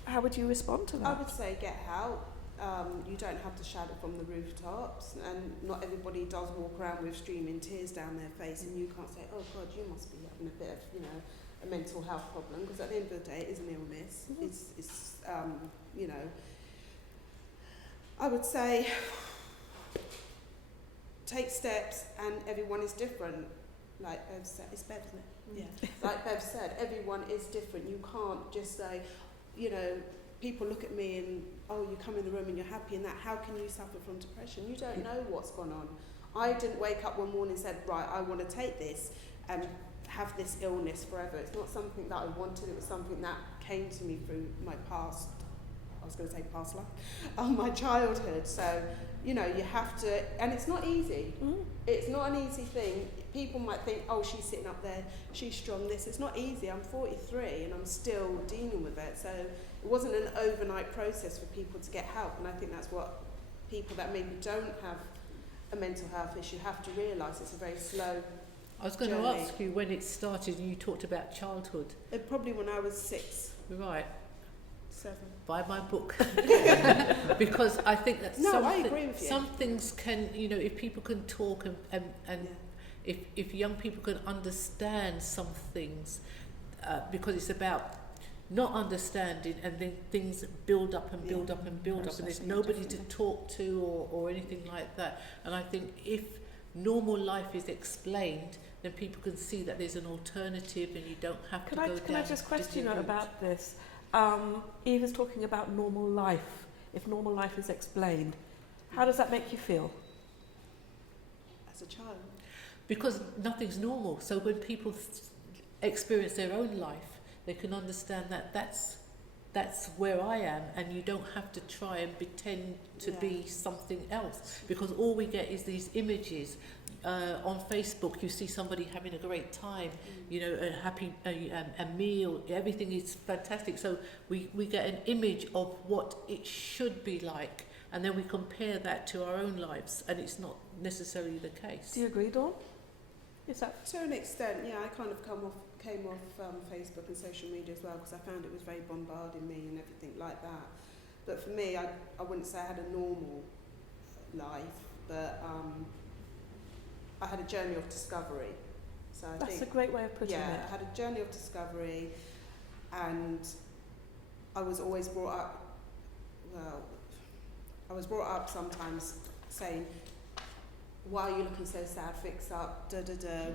How would you respond to that? I would say get help. You don't have to shout it from the rooftops, and not everybody does walk around with streaming tears down their face, and you can't say, oh God, you must be having a bit of, a mental health problem, because at the end of the day, it is an illness. Mm-hmm. It's I would say take steps, and everyone is different. Like Bev said, it's Bev, isn't it? Yeah. Like Bev said, everyone is different. You can't just say, people look at me and, oh, you come in the room and you're happy and that, how can you suffer from depression? You don't know what's gone on. I didn't wake up one morning and said, right, I want to take this and have this illness forever. It's not something that I wanted, it was something that came to me through my past, I was going to say past life, my childhood. So, you know, you have to, and it's not easy. It's not an easy thing. People might think, oh, she's sitting up there, she's strong, this. It's not easy. I'm 43 and I'm still dealing with it. So it wasn't an overnight process for people to get help. And I think that's what people that maybe don't have a mental health issue have to realise. It's a very slow I was going journey. to ask you when it started and you talked about childhood. Probably when I was 6, Right. 7. Buy my book. Because I think that No, I agree with you. some things can, you know, if people can talk and Yeah. if young people can understand some things, because it's about not understanding and then things build up and build up and build up and there's Processing, nobody to definitely. talk to or anything like that. And I think if normal life is explained, then people can see that there's an alternative and you don't have to go down. Can I just question you different routes. about this? Eve is talking about normal life. If normal life is explained, how does that make you feel? As a child. Because nothing's normal. So when people experience their own life, they can understand that that's where I am, and you don't have to try and pretend to be something else, because all we get is these images. On Facebook, you see somebody having a great time, you know, a happy a meal, everything is fantastic. So we get an image of what it should be like, and then we compare that to our own lives, and it's not necessarily the case. Do you agree, Dawn? Is that To an extent, yeah, I kind of came off Facebook and social media as well, because I found it was very bombarding me and everything like that. But for me, I wouldn't say I had a normal life, but I had a journey of discovery. So I that's think, a great way of putting yeah, it. I had a journey of discovery, and I was always brought up, sometimes saying, why are you looking so sad, fix up,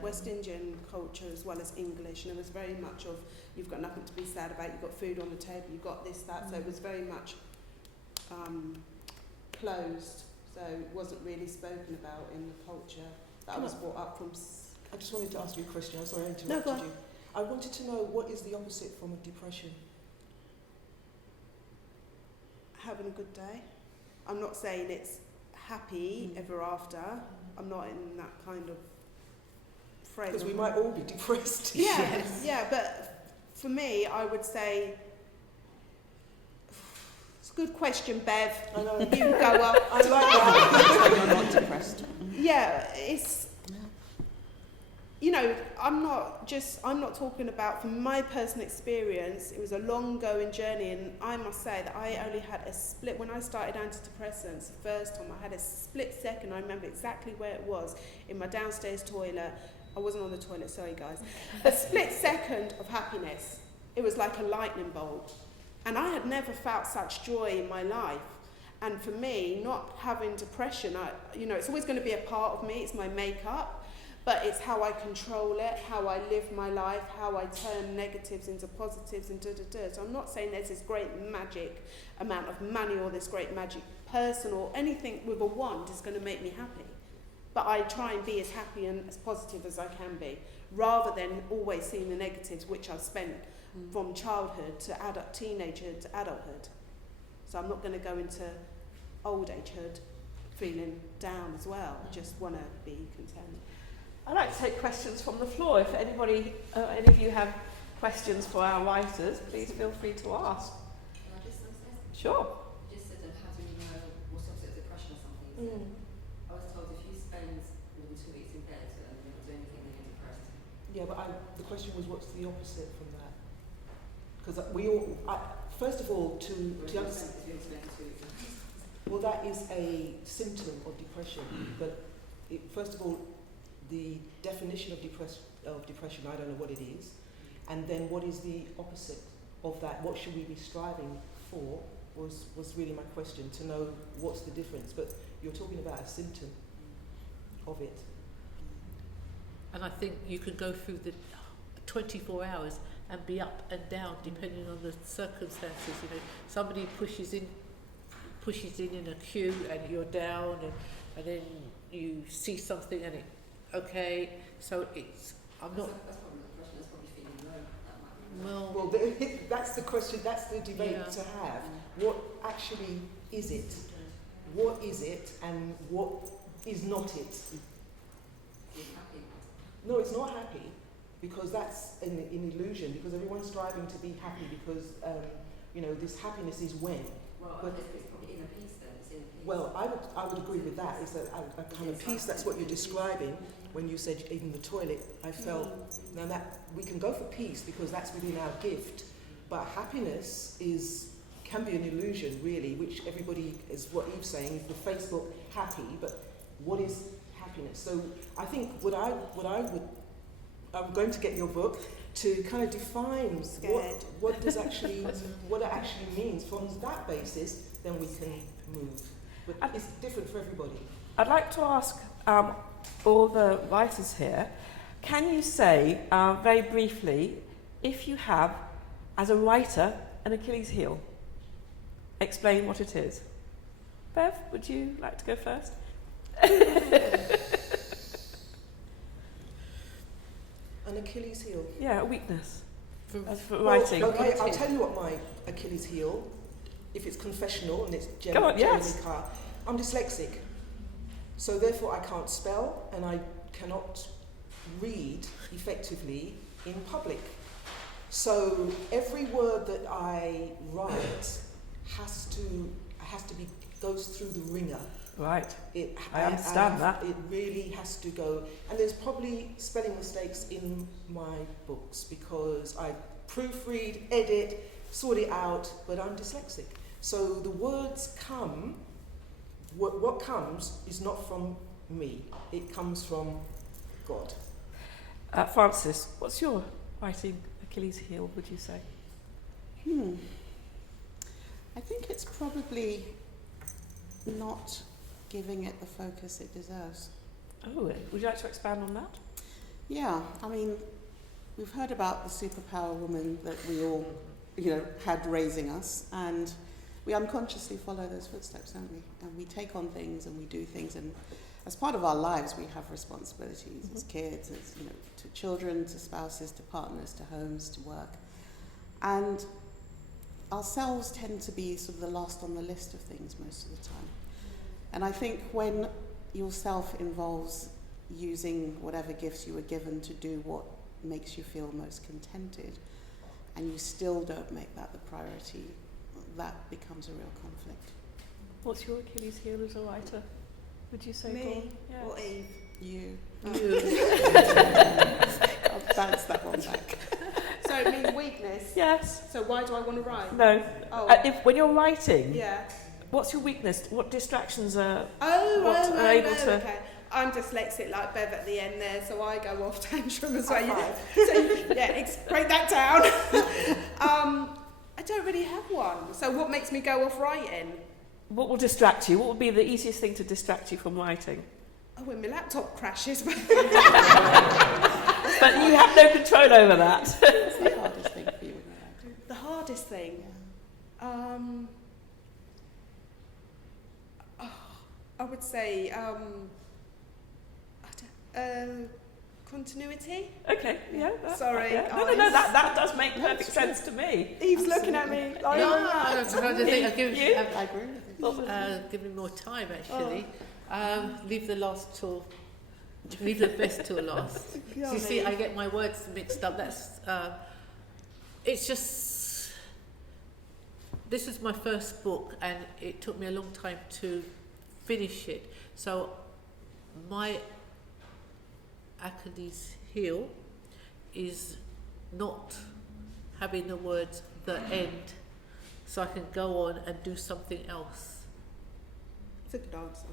West Indian culture as well as English, and it was very much of, you've got nothing to be sad about, you've got food on the table, you've got this, that, so it was very much closed, so it wasn't really spoken about in the culture that I was brought up from. I just wanted to ask you a question. I'm sorry I interrupted No, go on. you. I wanted to know, what is the opposite from a depression? Having a good day. I'm not saying it's happy ever after. I'm not in that kind of frame. Because we might all be depressed. Yeah, yeah, but for me, I would say, it's a good question, Bev. I know. You go up. I like that. You're not depressed. Yeah, it's, you know, I'm not talking about, from my personal experience, it was a long going journey, and I must say that I only had a split, when I started antidepressants, the first time I had a split second, I remember exactly where it was, in my downstairs toilet. I wasn't on the toilet, sorry guys. A split second of happiness. It was like a lightning bolt. And I had never felt such joy in my life. And for me, not having depression, it's always going to be a part of me, it's my makeup. But it's how I control it, how I live my life, how I turn negatives into positives and So I'm not saying there's this great magic amount of money or this great magic person or anything with a wand is going to make me happy. But I try and be as happy and as positive as I can be, rather than always seeing the negatives, which I've spent from childhood to teenagehood to adulthood. So I'm not going to go into old agehood feeling down as well. I just want to be content. I'd like to take questions from the floor. If any of you have questions for our writers, please feel free to ask. Can I just say something? Sure. You just said how do you know what's opposite of depression or something? I was told if you spend more than 2 weeks in bed and you don't do anything, then you're depressed. Yeah, but the question was, what's the opposite from that? Because we all, first of all, to understand, If you spend 2 weeks in bed. well, that is a symptom of depression. But first of all, the definition of depression, I don't know what it is. And then what is the opposite of that? What should we be striving for was really my question, to know what's the difference. But you're talking about a symptom of it. And I think you could go through the 24 hours and be up and down depending on the circumstances. You know, somebody pushes in a queue and you're down, and then you see something and okay. So it's I'm not. That's probably the question. That's probably feeling low. That might be. Well, that's the question. That's the debate to have. What actually is it? What is it, and what is not it? Being happy. No, it's not happy, because that's an illusion, because everyone's striving to be happy, because, you know, this happiness is when. Well, But- it's probably inner peace then. It's inner peace. Well, I would agree with that. It's a kind of peace, that's what you're describing. When you said even the toilet, I felt, now that we can go for peace because that's within our gift, but happiness can be an illusion, really, which everybody is what Eve's saying, the Facebook happy, but what is happiness? So I think I'm going to get your book to kind of define what does actually, what it actually means. From that basis, then we can move. But it's different for everybody. I'd like to ask all the writers here, can you say very briefly, if you have, as a writer, an Achilles heel? Explain what it is. Bev, would you like to go first? An Achilles heel. Yeah, a weakness for Well, writing. okay, I'll tell you what my Achilles heel, if it's confessional and it's Go on, yes. Jeremy Carr. I'm dyslexic, so therefore I can't spell and I cannot read effectively in public. So every word that I write goes through the ringer. Right. I understand that. It really has to go, and there's probably spelling mistakes in my books because I proofread, edit, sort it out, but I'm dyslexic. So the words come, what comes is not from me, it comes from God. Francis, what's your writing Achilles heel, would you say? I think it's probably not giving it the focus it deserves. Oh, would you like to expand on that? Yeah, I mean, we've heard about the superpower woman that we all, had raising us, and we unconsciously follow those footsteps, don't we? And we take on things and we do things, and as part of our lives, we have responsibilities as kids, as to children, to spouses, to partners, to homes, to work, and ourselves tend to be sort of the last on the list of things most of the time. And I think when yourself involves using whatever gifts you were given to do what makes you feel most contented, and you still don't make that the priority, that becomes a real conflict. What's your Achilles heel as a writer? Would you say, Me Paul? Yes. or Eve? You. I'll bounce that one back. So it means weakness. Yes. So why do I want to write? No. Oh. When you're writing, Yeah. what's your weakness? What distractions are Oh, able to... okay. I'm dyslexic like Bev at the end there, so I go off tantrum as well. High Break that down. I don't really have one. So what makes me go off writing? What will distract you? What would be the easiest thing to distract you from writing? Oh, when my laptop crashes. But you have no control over that. What's the hardest thing for you when you're writing? The hardest thing? Yeah. I would say continuity. Okay, yeah. Sorry, Yeah. No, guys. that does make perfect sense to me. Eve's looking at me. Like, No, I'm trying to think. You? I've given, I agree with you. given more time actually. Leave the best till last. So you see, I get my words mixed up. That's it's just. This is my first book, and it took me a long time to finish it. So my Achilles heel is not having the words "the end," so I can go on and do something else. it's a good answer.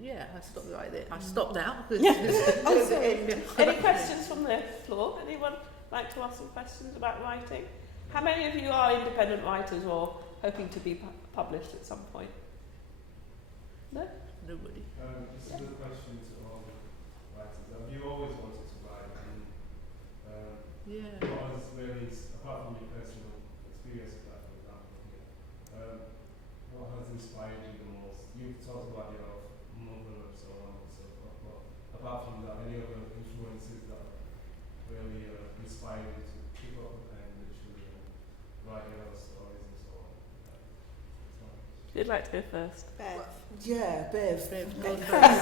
Yeah, I stopped right there. I stopped now. Oh, sorry. Any questions from the floor? Anyone like to ask some questions about writing? How many of you are independent writers or hoping to be published at some point? No? Nobody. It's a good question to all writers. Have you always wanted to write? And Yeah. what has really inspired you the most? You've talked about your mother and so on and so forth, but apart from that, any other influences that really inspired you to pick up a pen literally and write your own stories and so on? You'd like to go first? Bev. Yeah, Bev. Bev, go on.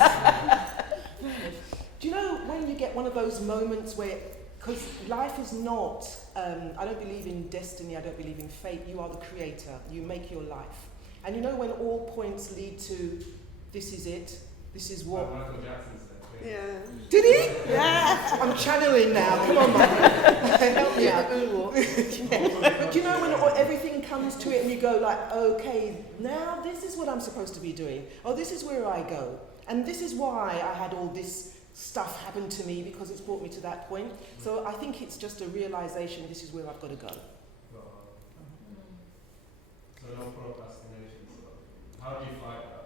Do you know when you get one of those moments where, because life is not, I don't believe in destiny, I don't believe in fate, you are the creator, you make your life. And you know when all points lead to, this is it, this is what... Michael Jackson said. Yeah. Did he? Yeah. I'm channeling now, come on man. Help me out. Yeah. Do you know when everything comes to it and you go like, okay, now this is what I'm supposed to be doing. Oh, this is where I go. And this is why I had all this stuff happen to me, because it's brought me to that point. So I think it's just a realization, this is where I've got to go. So no procrastination. So how do you fight that?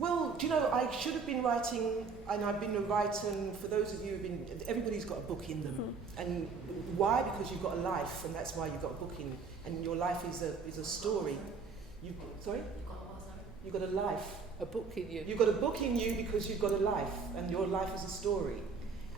Well, do you know, I should have been writing, and I've been a writer, and for those of you who've been, everybody's got a book in them. And why? Because you've got a life, and that's why you've got a book in, and your life is a story. Sorry? You've got a life. A book in you. You've got a book in you because you've got a life, and your life is a story.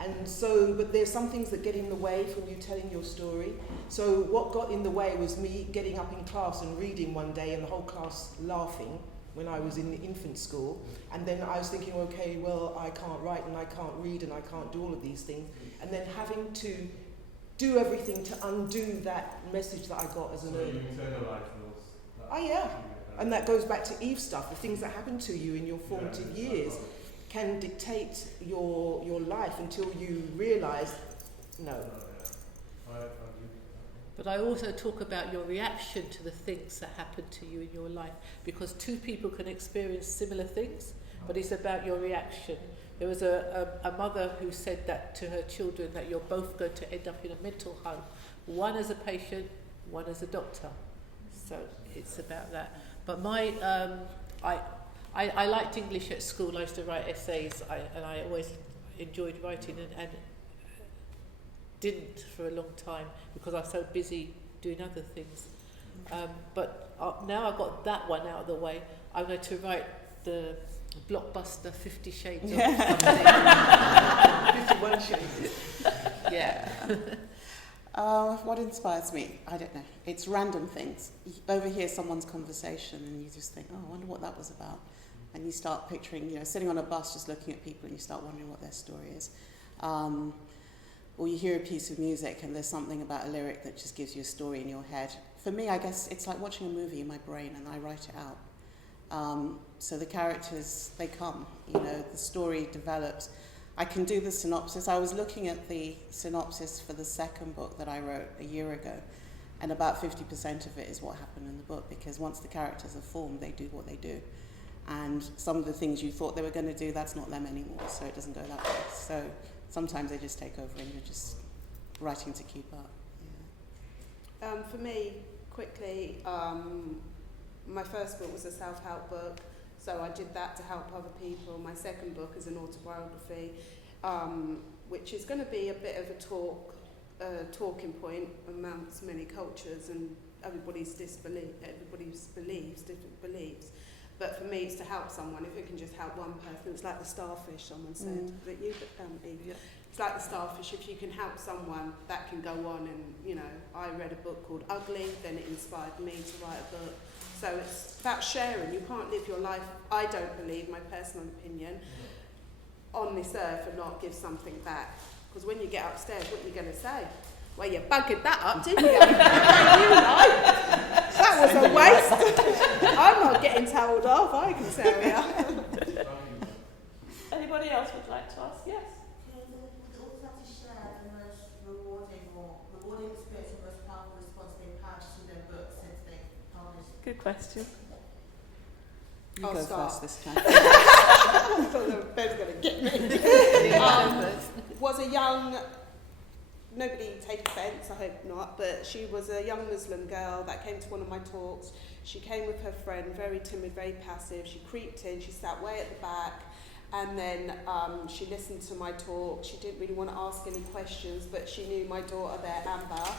And so, but there's some things that get in the way from you telling your story. So what got in the way was me getting up in class and reading one day, and the whole class laughing when I was in the infant school. And then I was thinking, okay, well, I can't write and I can't read and I can't do all of these things. And then having to do everything to undo that message that I got as an So early. you internalize those. Oh yeah. And that goes back to Eve stuff, the things that happen to you in your formative years can dictate your life until you realise, no. But I also talk about your reaction to the things that happen to you in your life, because two people can experience similar things, but it's about your reaction. There was a mother who said that to her children, that you're both going to end up in a mental home, one as a patient, one as a doctor. So it's about that. But my, I liked English at school. I used to write essays, and I always enjoyed writing, and didn't for a long time because I was so busy doing other things. But now I've got that one out of the way, I'm going to write the blockbuster 50 Shades of something. 51 shades. Yeah. What inspires me? I don't know. It's random things. You overhear someone's conversation and you just think, oh, I wonder what that was about. And you start picturing, sitting on a bus just looking at people and you start wondering what their story is. Or you hear a piece of music and there's something about a lyric that just gives you a story in your head. For me, I guess it's like watching a movie in my brain and I write it out. So the characters, they come, the story develops. I can do the synopsis. I was looking at the synopsis for the second book that I wrote a year ago, and about 50% of it is what happened in the book, because once the characters are formed, they do what they do. And some of the things you thought they were going to do, that's not them anymore, so it doesn't go that way. So sometimes they just take over and you're just writing to keep up. Yeah. For me, quickly, my first book was a self-help book. So I did that to help other people. My second book is an autobiography, which is going to be a bit of a talking point amongst many cultures and everybody's beliefs, different beliefs. But for me, it's to help someone. If it can just help one person, it's like the starfish, someone said. That you, Eve? Yeah. It's like the starfish. If you can help someone, that can go on. And, I read a book called Ugly, then it inspired me to write a book. So it's about sharing. You can't live your life, I don't believe, my personal opinion, on this earth and not give something back. Because when you get upstairs, what are you going to say? Well, you buggered that up, didn't you? That was a waste. I'm not getting told off, I can tell you. Anybody else would like to ask? Yes. Would also have to share the most rewarding experience or most powerful response they've had to their book since they published? Good question. You I'll go start. first this time. I thought Ben's going to get me. Was a young, nobody take offence, I hope not, but she was a young Muslim girl that came to one of my talks. She came with her friend, very timid, very passive. She creeped in, she sat way at the back, and then she listened to my talk. She didn't really want to ask any questions, but she knew my daughter there, Amber,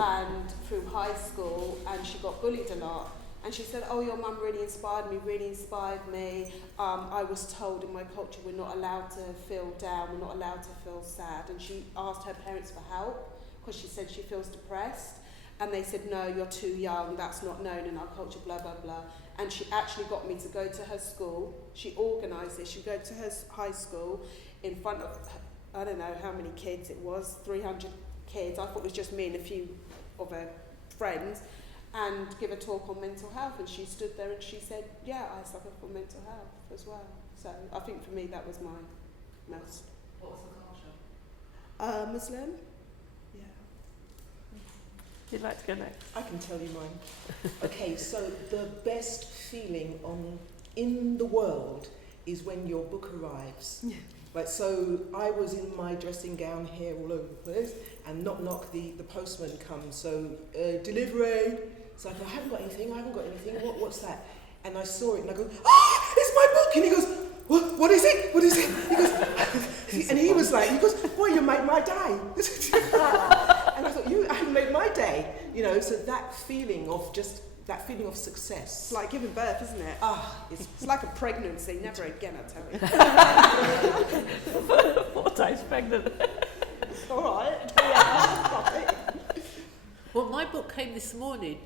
and through high school, and she got bullied a lot. And she said, oh, your mum really inspired me. I was told in my culture we're not allowed to feel down, we're not allowed to feel sad. And she asked her parents for help because she said she feels depressed. And they said, no, you're too young, that's not known in our culture, blah, blah, blah. And she actually got me to go to her school. She organised this. She go to her high school in front of, I don't know how many kids it was, 300 kids. I thought it was just me and a few of her friends, and give a talk on mental health. And she stood there and she said, yeah, I suffer from mental health as well. So I think for me that was my most. What was the culture? Muslim. Yeah. You'd like to go next? I can tell you mine. Okay, so the best feeling in the world is when your book arrives. Yeah. Right, so I was in my dressing gown, hair all over the place, and knock, the postman comes. So, delivery. It's like, I haven't got anything. What's that? And I saw it, and I go, it's my book. And he goes, what is it? He goes, and he goes, boy, you made my day. And I thought, you have made my day. So that feeling of success. It's like giving birth, isn't it? It's like a pregnancy. Never again, I tell you. 4 times pregnant. All right. Yeah. Well, my book came this morning,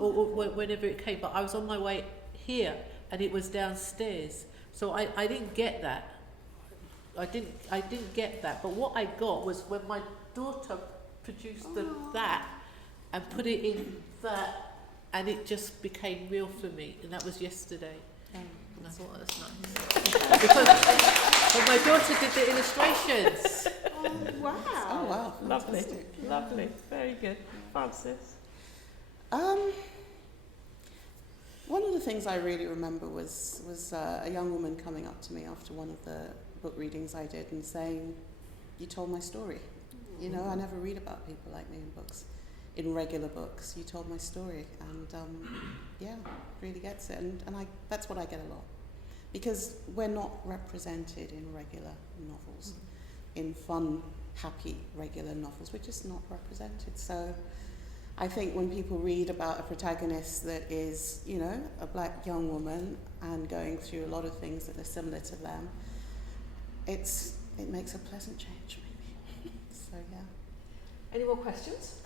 or whenever it came, but I was on my way here and it was downstairs. So I didn't get that. I didn't get that. But what I got was when my daughter produced that and put it in that, and it just became real for me, and that was yesterday. And I thought, that's nice. because my daughter did the illustrations. Oh, wow. Oh, wow. Lovely, Fantastic. lovely, very good. Francis? One of the things I really remember was a young woman coming up to me after one of the book readings I did and saying, you told my story. I never read about people like me in books, in regular books. You told my story, and really gets it. And that's what I get a lot. Because we're not represented in regular novels, in fun, happy, regular novels. We're just not represented. So I think when people read about a protagonist that is, a black young woman and going through a lot of things that are similar to them, it makes a pleasant change, maybe. So, yeah. Any more questions?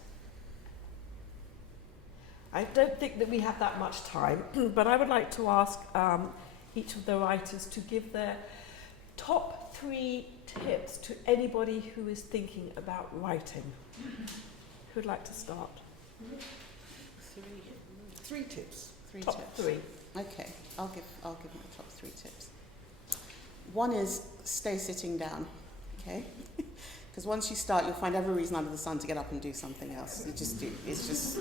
I don't think that we have that much time, but I would like to ask each of the writers to give their top 3 tips to anybody who is thinking about writing. Who would like to start? 3 tips. 3 Top tips. 3. Okay, I'll give my top 3 tips. One is stay sitting down, okay? Because once you start, you'll find every reason under the sun to get up and do something else. You just do. It's just,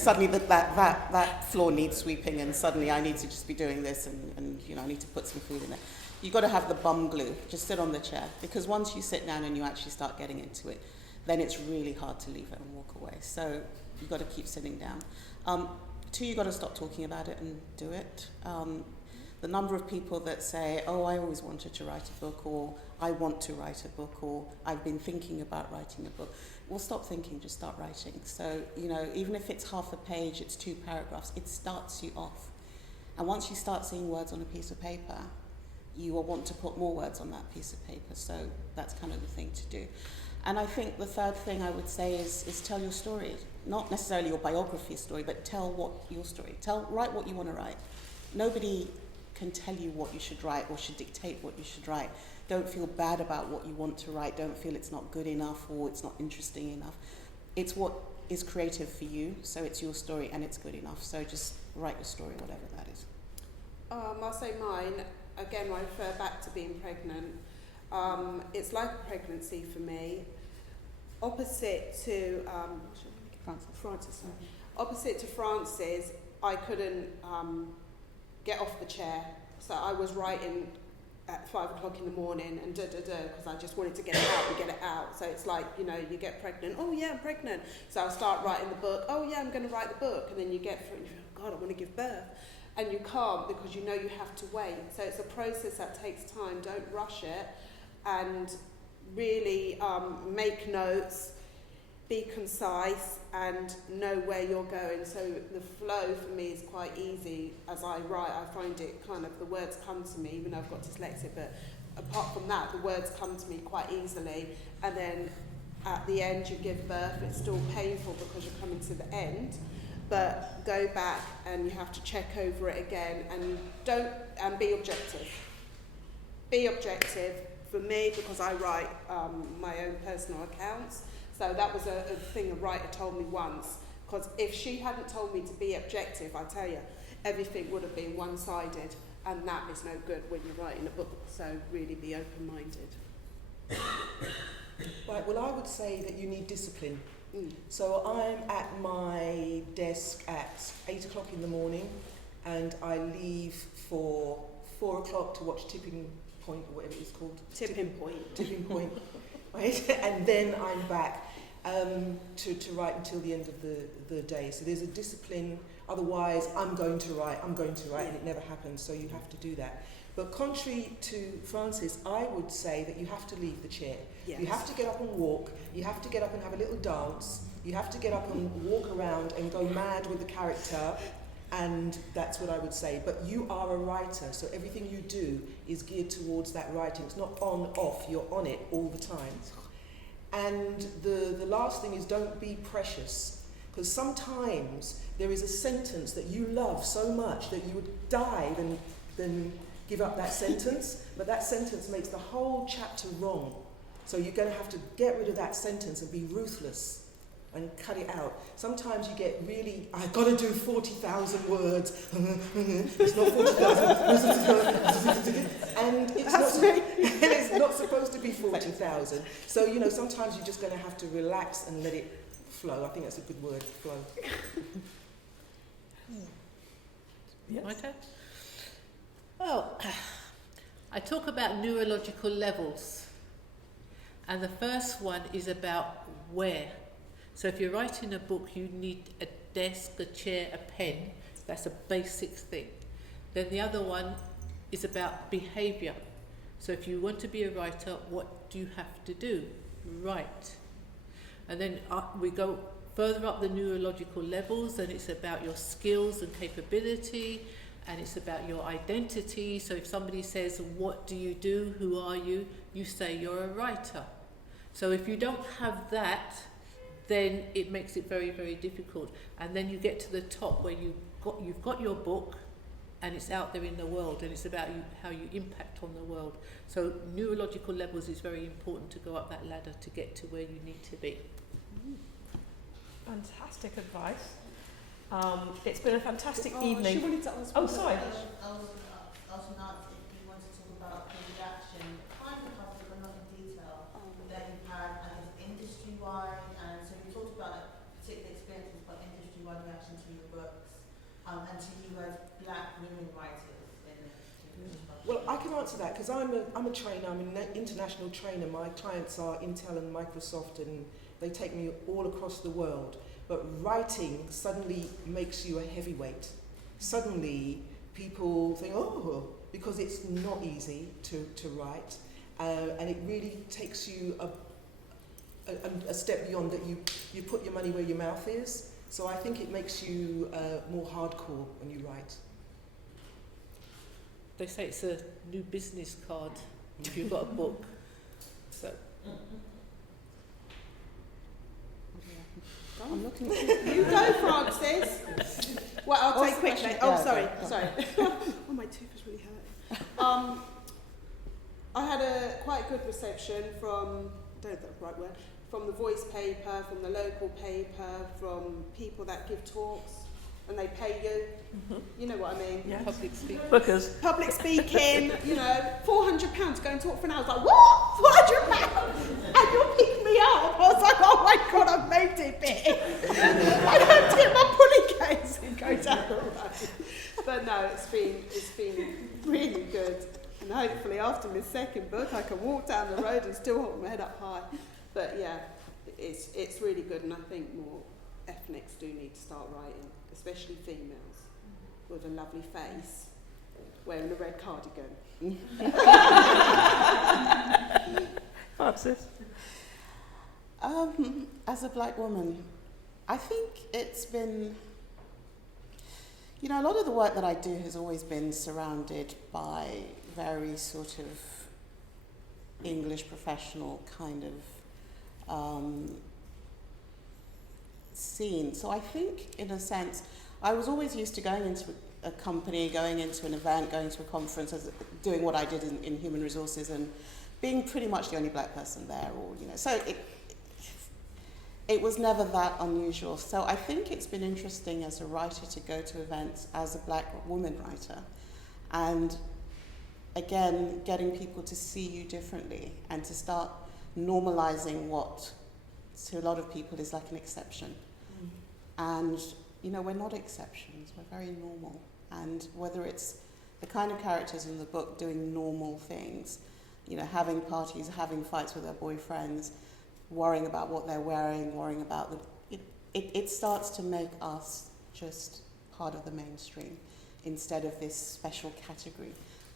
suddenly that floor needs sweeping, and suddenly I need to just be doing this, and I need to put some food in there. You've got to have the bum glue. Just sit on the chair, because once you sit down and you actually start getting into it, then it's really hard to leave it and walk away. So you've got to keep sitting down. 2, you've got to stop talking about it and do it. The number of people that say, oh, I always wanted to write a book, or I want to write a book, or I've been thinking about writing a book. Well, stop thinking, just start writing. So, even if it's half a page, it's 2 paragraphs, it starts you off. And once you start seeing words on a piece of paper, you will want to put more words on that piece of paper. So that's kind of the thing to do. And I think the third thing I would say is tell your story. Not necessarily your biography story, but tell your story. Write what you want to write. Nobody can tell you what you should write or should dictate what you should write. Don't feel bad about what you want to write. Don't feel it's not good enough or it's not interesting enough. It's what is creative for you, so it's your story and it's good enough. So just write your story, whatever that is. I'll say mine. Again, I refer back to being pregnant. It's like a pregnancy for me. Opposite to Francis. Opposite to Francis, I couldn't get off the chair. So I was writing at 5 o'clock in the morning and because I just wanted to get it out. So it's like, you get pregnant. Oh yeah, I'm pregnant. So I'll start writing the book. Oh yeah, I'm going to write the book. And then you get through and you think, God, I want to give birth. And you can't because you have to wait. So it's a process that takes time. Don't rush it, and really make notes. be concise and know where you're going. So the flow for me is quite easy as I write. I find it kind of, the words come to me, even though I've got dyslexia, but apart from that, the words come to me quite easily. And then at the end you give birth, it's still painful because you're coming to the end, but go back and you have to check over it again, and be objective. Be objective for me, because I write my own personal accounts. So that was a thing a writer told me once, because if she hadn't told me to be objective, I tell you, everything would have been one-sided, and that is no good when you're writing a book. So really be open-minded. Right, well, I would say that you need discipline. So I'm at my desk at 8 o'clock in the morning, and I leave for 4 o'clock to watch Tipping Point, or whatever it's called. Tipping Point. Tipping Point. Right? And then I'm back to write until the end of the day. So there's a discipline, otherwise I'm going to write, and it never happens, so you have to do that. But contrary to Francis, I would say that you have to leave the chair. Yes. You have to get up and walk, you have to get up and have a little dance, you have to get up and walk around and go mad with the character, and that's what I would say. But you are a writer, so everything you do is geared towards that writing. It's not on, off, you're on it all the time. And the last thing is, don't be precious, because sometimes there is a sentence that you love so much that you would die than give up that sentence, but that sentence makes the whole chapter wrong. So you're going to have to get rid of that sentence and be ruthless and cut it out. Sometimes you get really, I've got to do 40,000 words. It's not 40,000. And it's not supposed to be 40,000. So, you know, sometimes you're just going to have to relax and let it flow. I think that's a good word, flow. Yes. My turn? Well, I talk about neurological levels, and the first one is about where. So if you're writing a book, you need a desk, a chair, a pen. That's a basic thing. Then the other one is about behaviour. So if you want to be a writer, what do you have to do? Write. And then we go further up the neurological levels, and it's about your skills and capability, and it's about your identity. So if somebody says, what do you do, who are you, you say you're a writer. So if you don't have that, then it makes it very, very difficult. And then you get to the top where you've got your book, and it's out there in the world, and it's about how you impact on the world. So neurological levels is very important to go up that ladder to get to where you need to be. Fantastic advice. It's been a fantastic evening. She wanted to ask. Oh, sorry. I was going to ask if you want to talk about the reaction, kind of topic, but not in detail, that you've had, I guess, industry-wide, and so you talked about particular experiences, but industry-wide reaction to your books, and to you as black women writers in Well, I can answer that, because I'm a trainer, I'm an international trainer. My clients are Intel and Microsoft, and they take me all across the world. But writing suddenly makes you a heavyweight. Suddenly people think, oh, because it's not easy to write, and it really takes you a step beyond that. You put your money where your mouth is. So I think it makes you more hardcore when you write. They say it's a new business card if you've got a book. So I'm looking at you. You go, Francis. Well, I'll take quickly. Oh, sorry. Oh, my tooth is really hurting. I had a quite good reception from, I don't know if that's the right word, from the voice paper, from the local paper, from people that give talks and they pay you. Mm-hmm. You know what I mean? Yeah. public speaking. Bookers. Public speaking, you know, £400 to go and talk for an hour. I was like, what? £400? And you'll pick me up. I was like, oh my God, I've made it big. I have to get my pulley case and go down the road. But no, it's been really good. And hopefully after my second book, I can walk down the road and still hold my head up high. But yeah, it's really good, and I think more ethnics do need to start writing, especially females with a lovely face, wearing a red cardigan. Francis. As a black woman, I think it's been, you know, a lot of the work that I do has always been surrounded by very sort of English professional kind of scene. So I think, in a sense, I was always used to going into a company, going into an event, going to a conference, doing what I did in human resources, and being pretty much the only black person there, or, you know, so it was never that unusual. So I think it's been interesting as a writer to go to events as a black woman writer, and again, getting people to see you differently and to start normalizing what to a lot of people is like an exception. And, you know, we're not exceptions, we're very normal. And whether it's the kind of characters in the book doing normal things, you know, having parties, having fights with their boyfriends, worrying about what they're wearing, worrying about it starts to make us just part of the mainstream instead of this special category,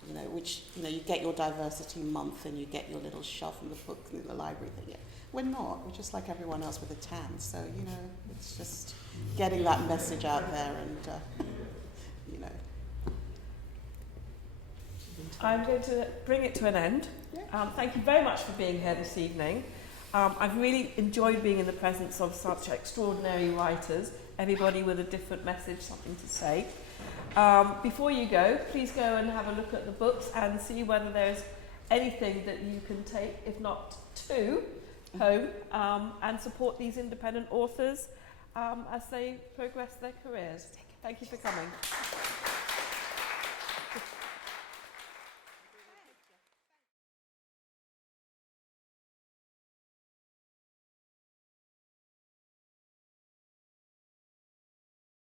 you know, which, you know, you get your diversity month and you get your little shelf in the book in the library thing. Yeah. We're not. We're just like everyone else with a tan. So, you know, it's just getting that message out there and, you know. I'm going to bring it to an end. Thank you very much for being here this evening. I've really enjoyed being in the presence of such extraordinary writers, everybody with a different message, something to say. Before you go, please go and have a look at the books and see whether there's anything that you can take, if not two, home, and support these independent authors as they progress their careers. Thank you for coming.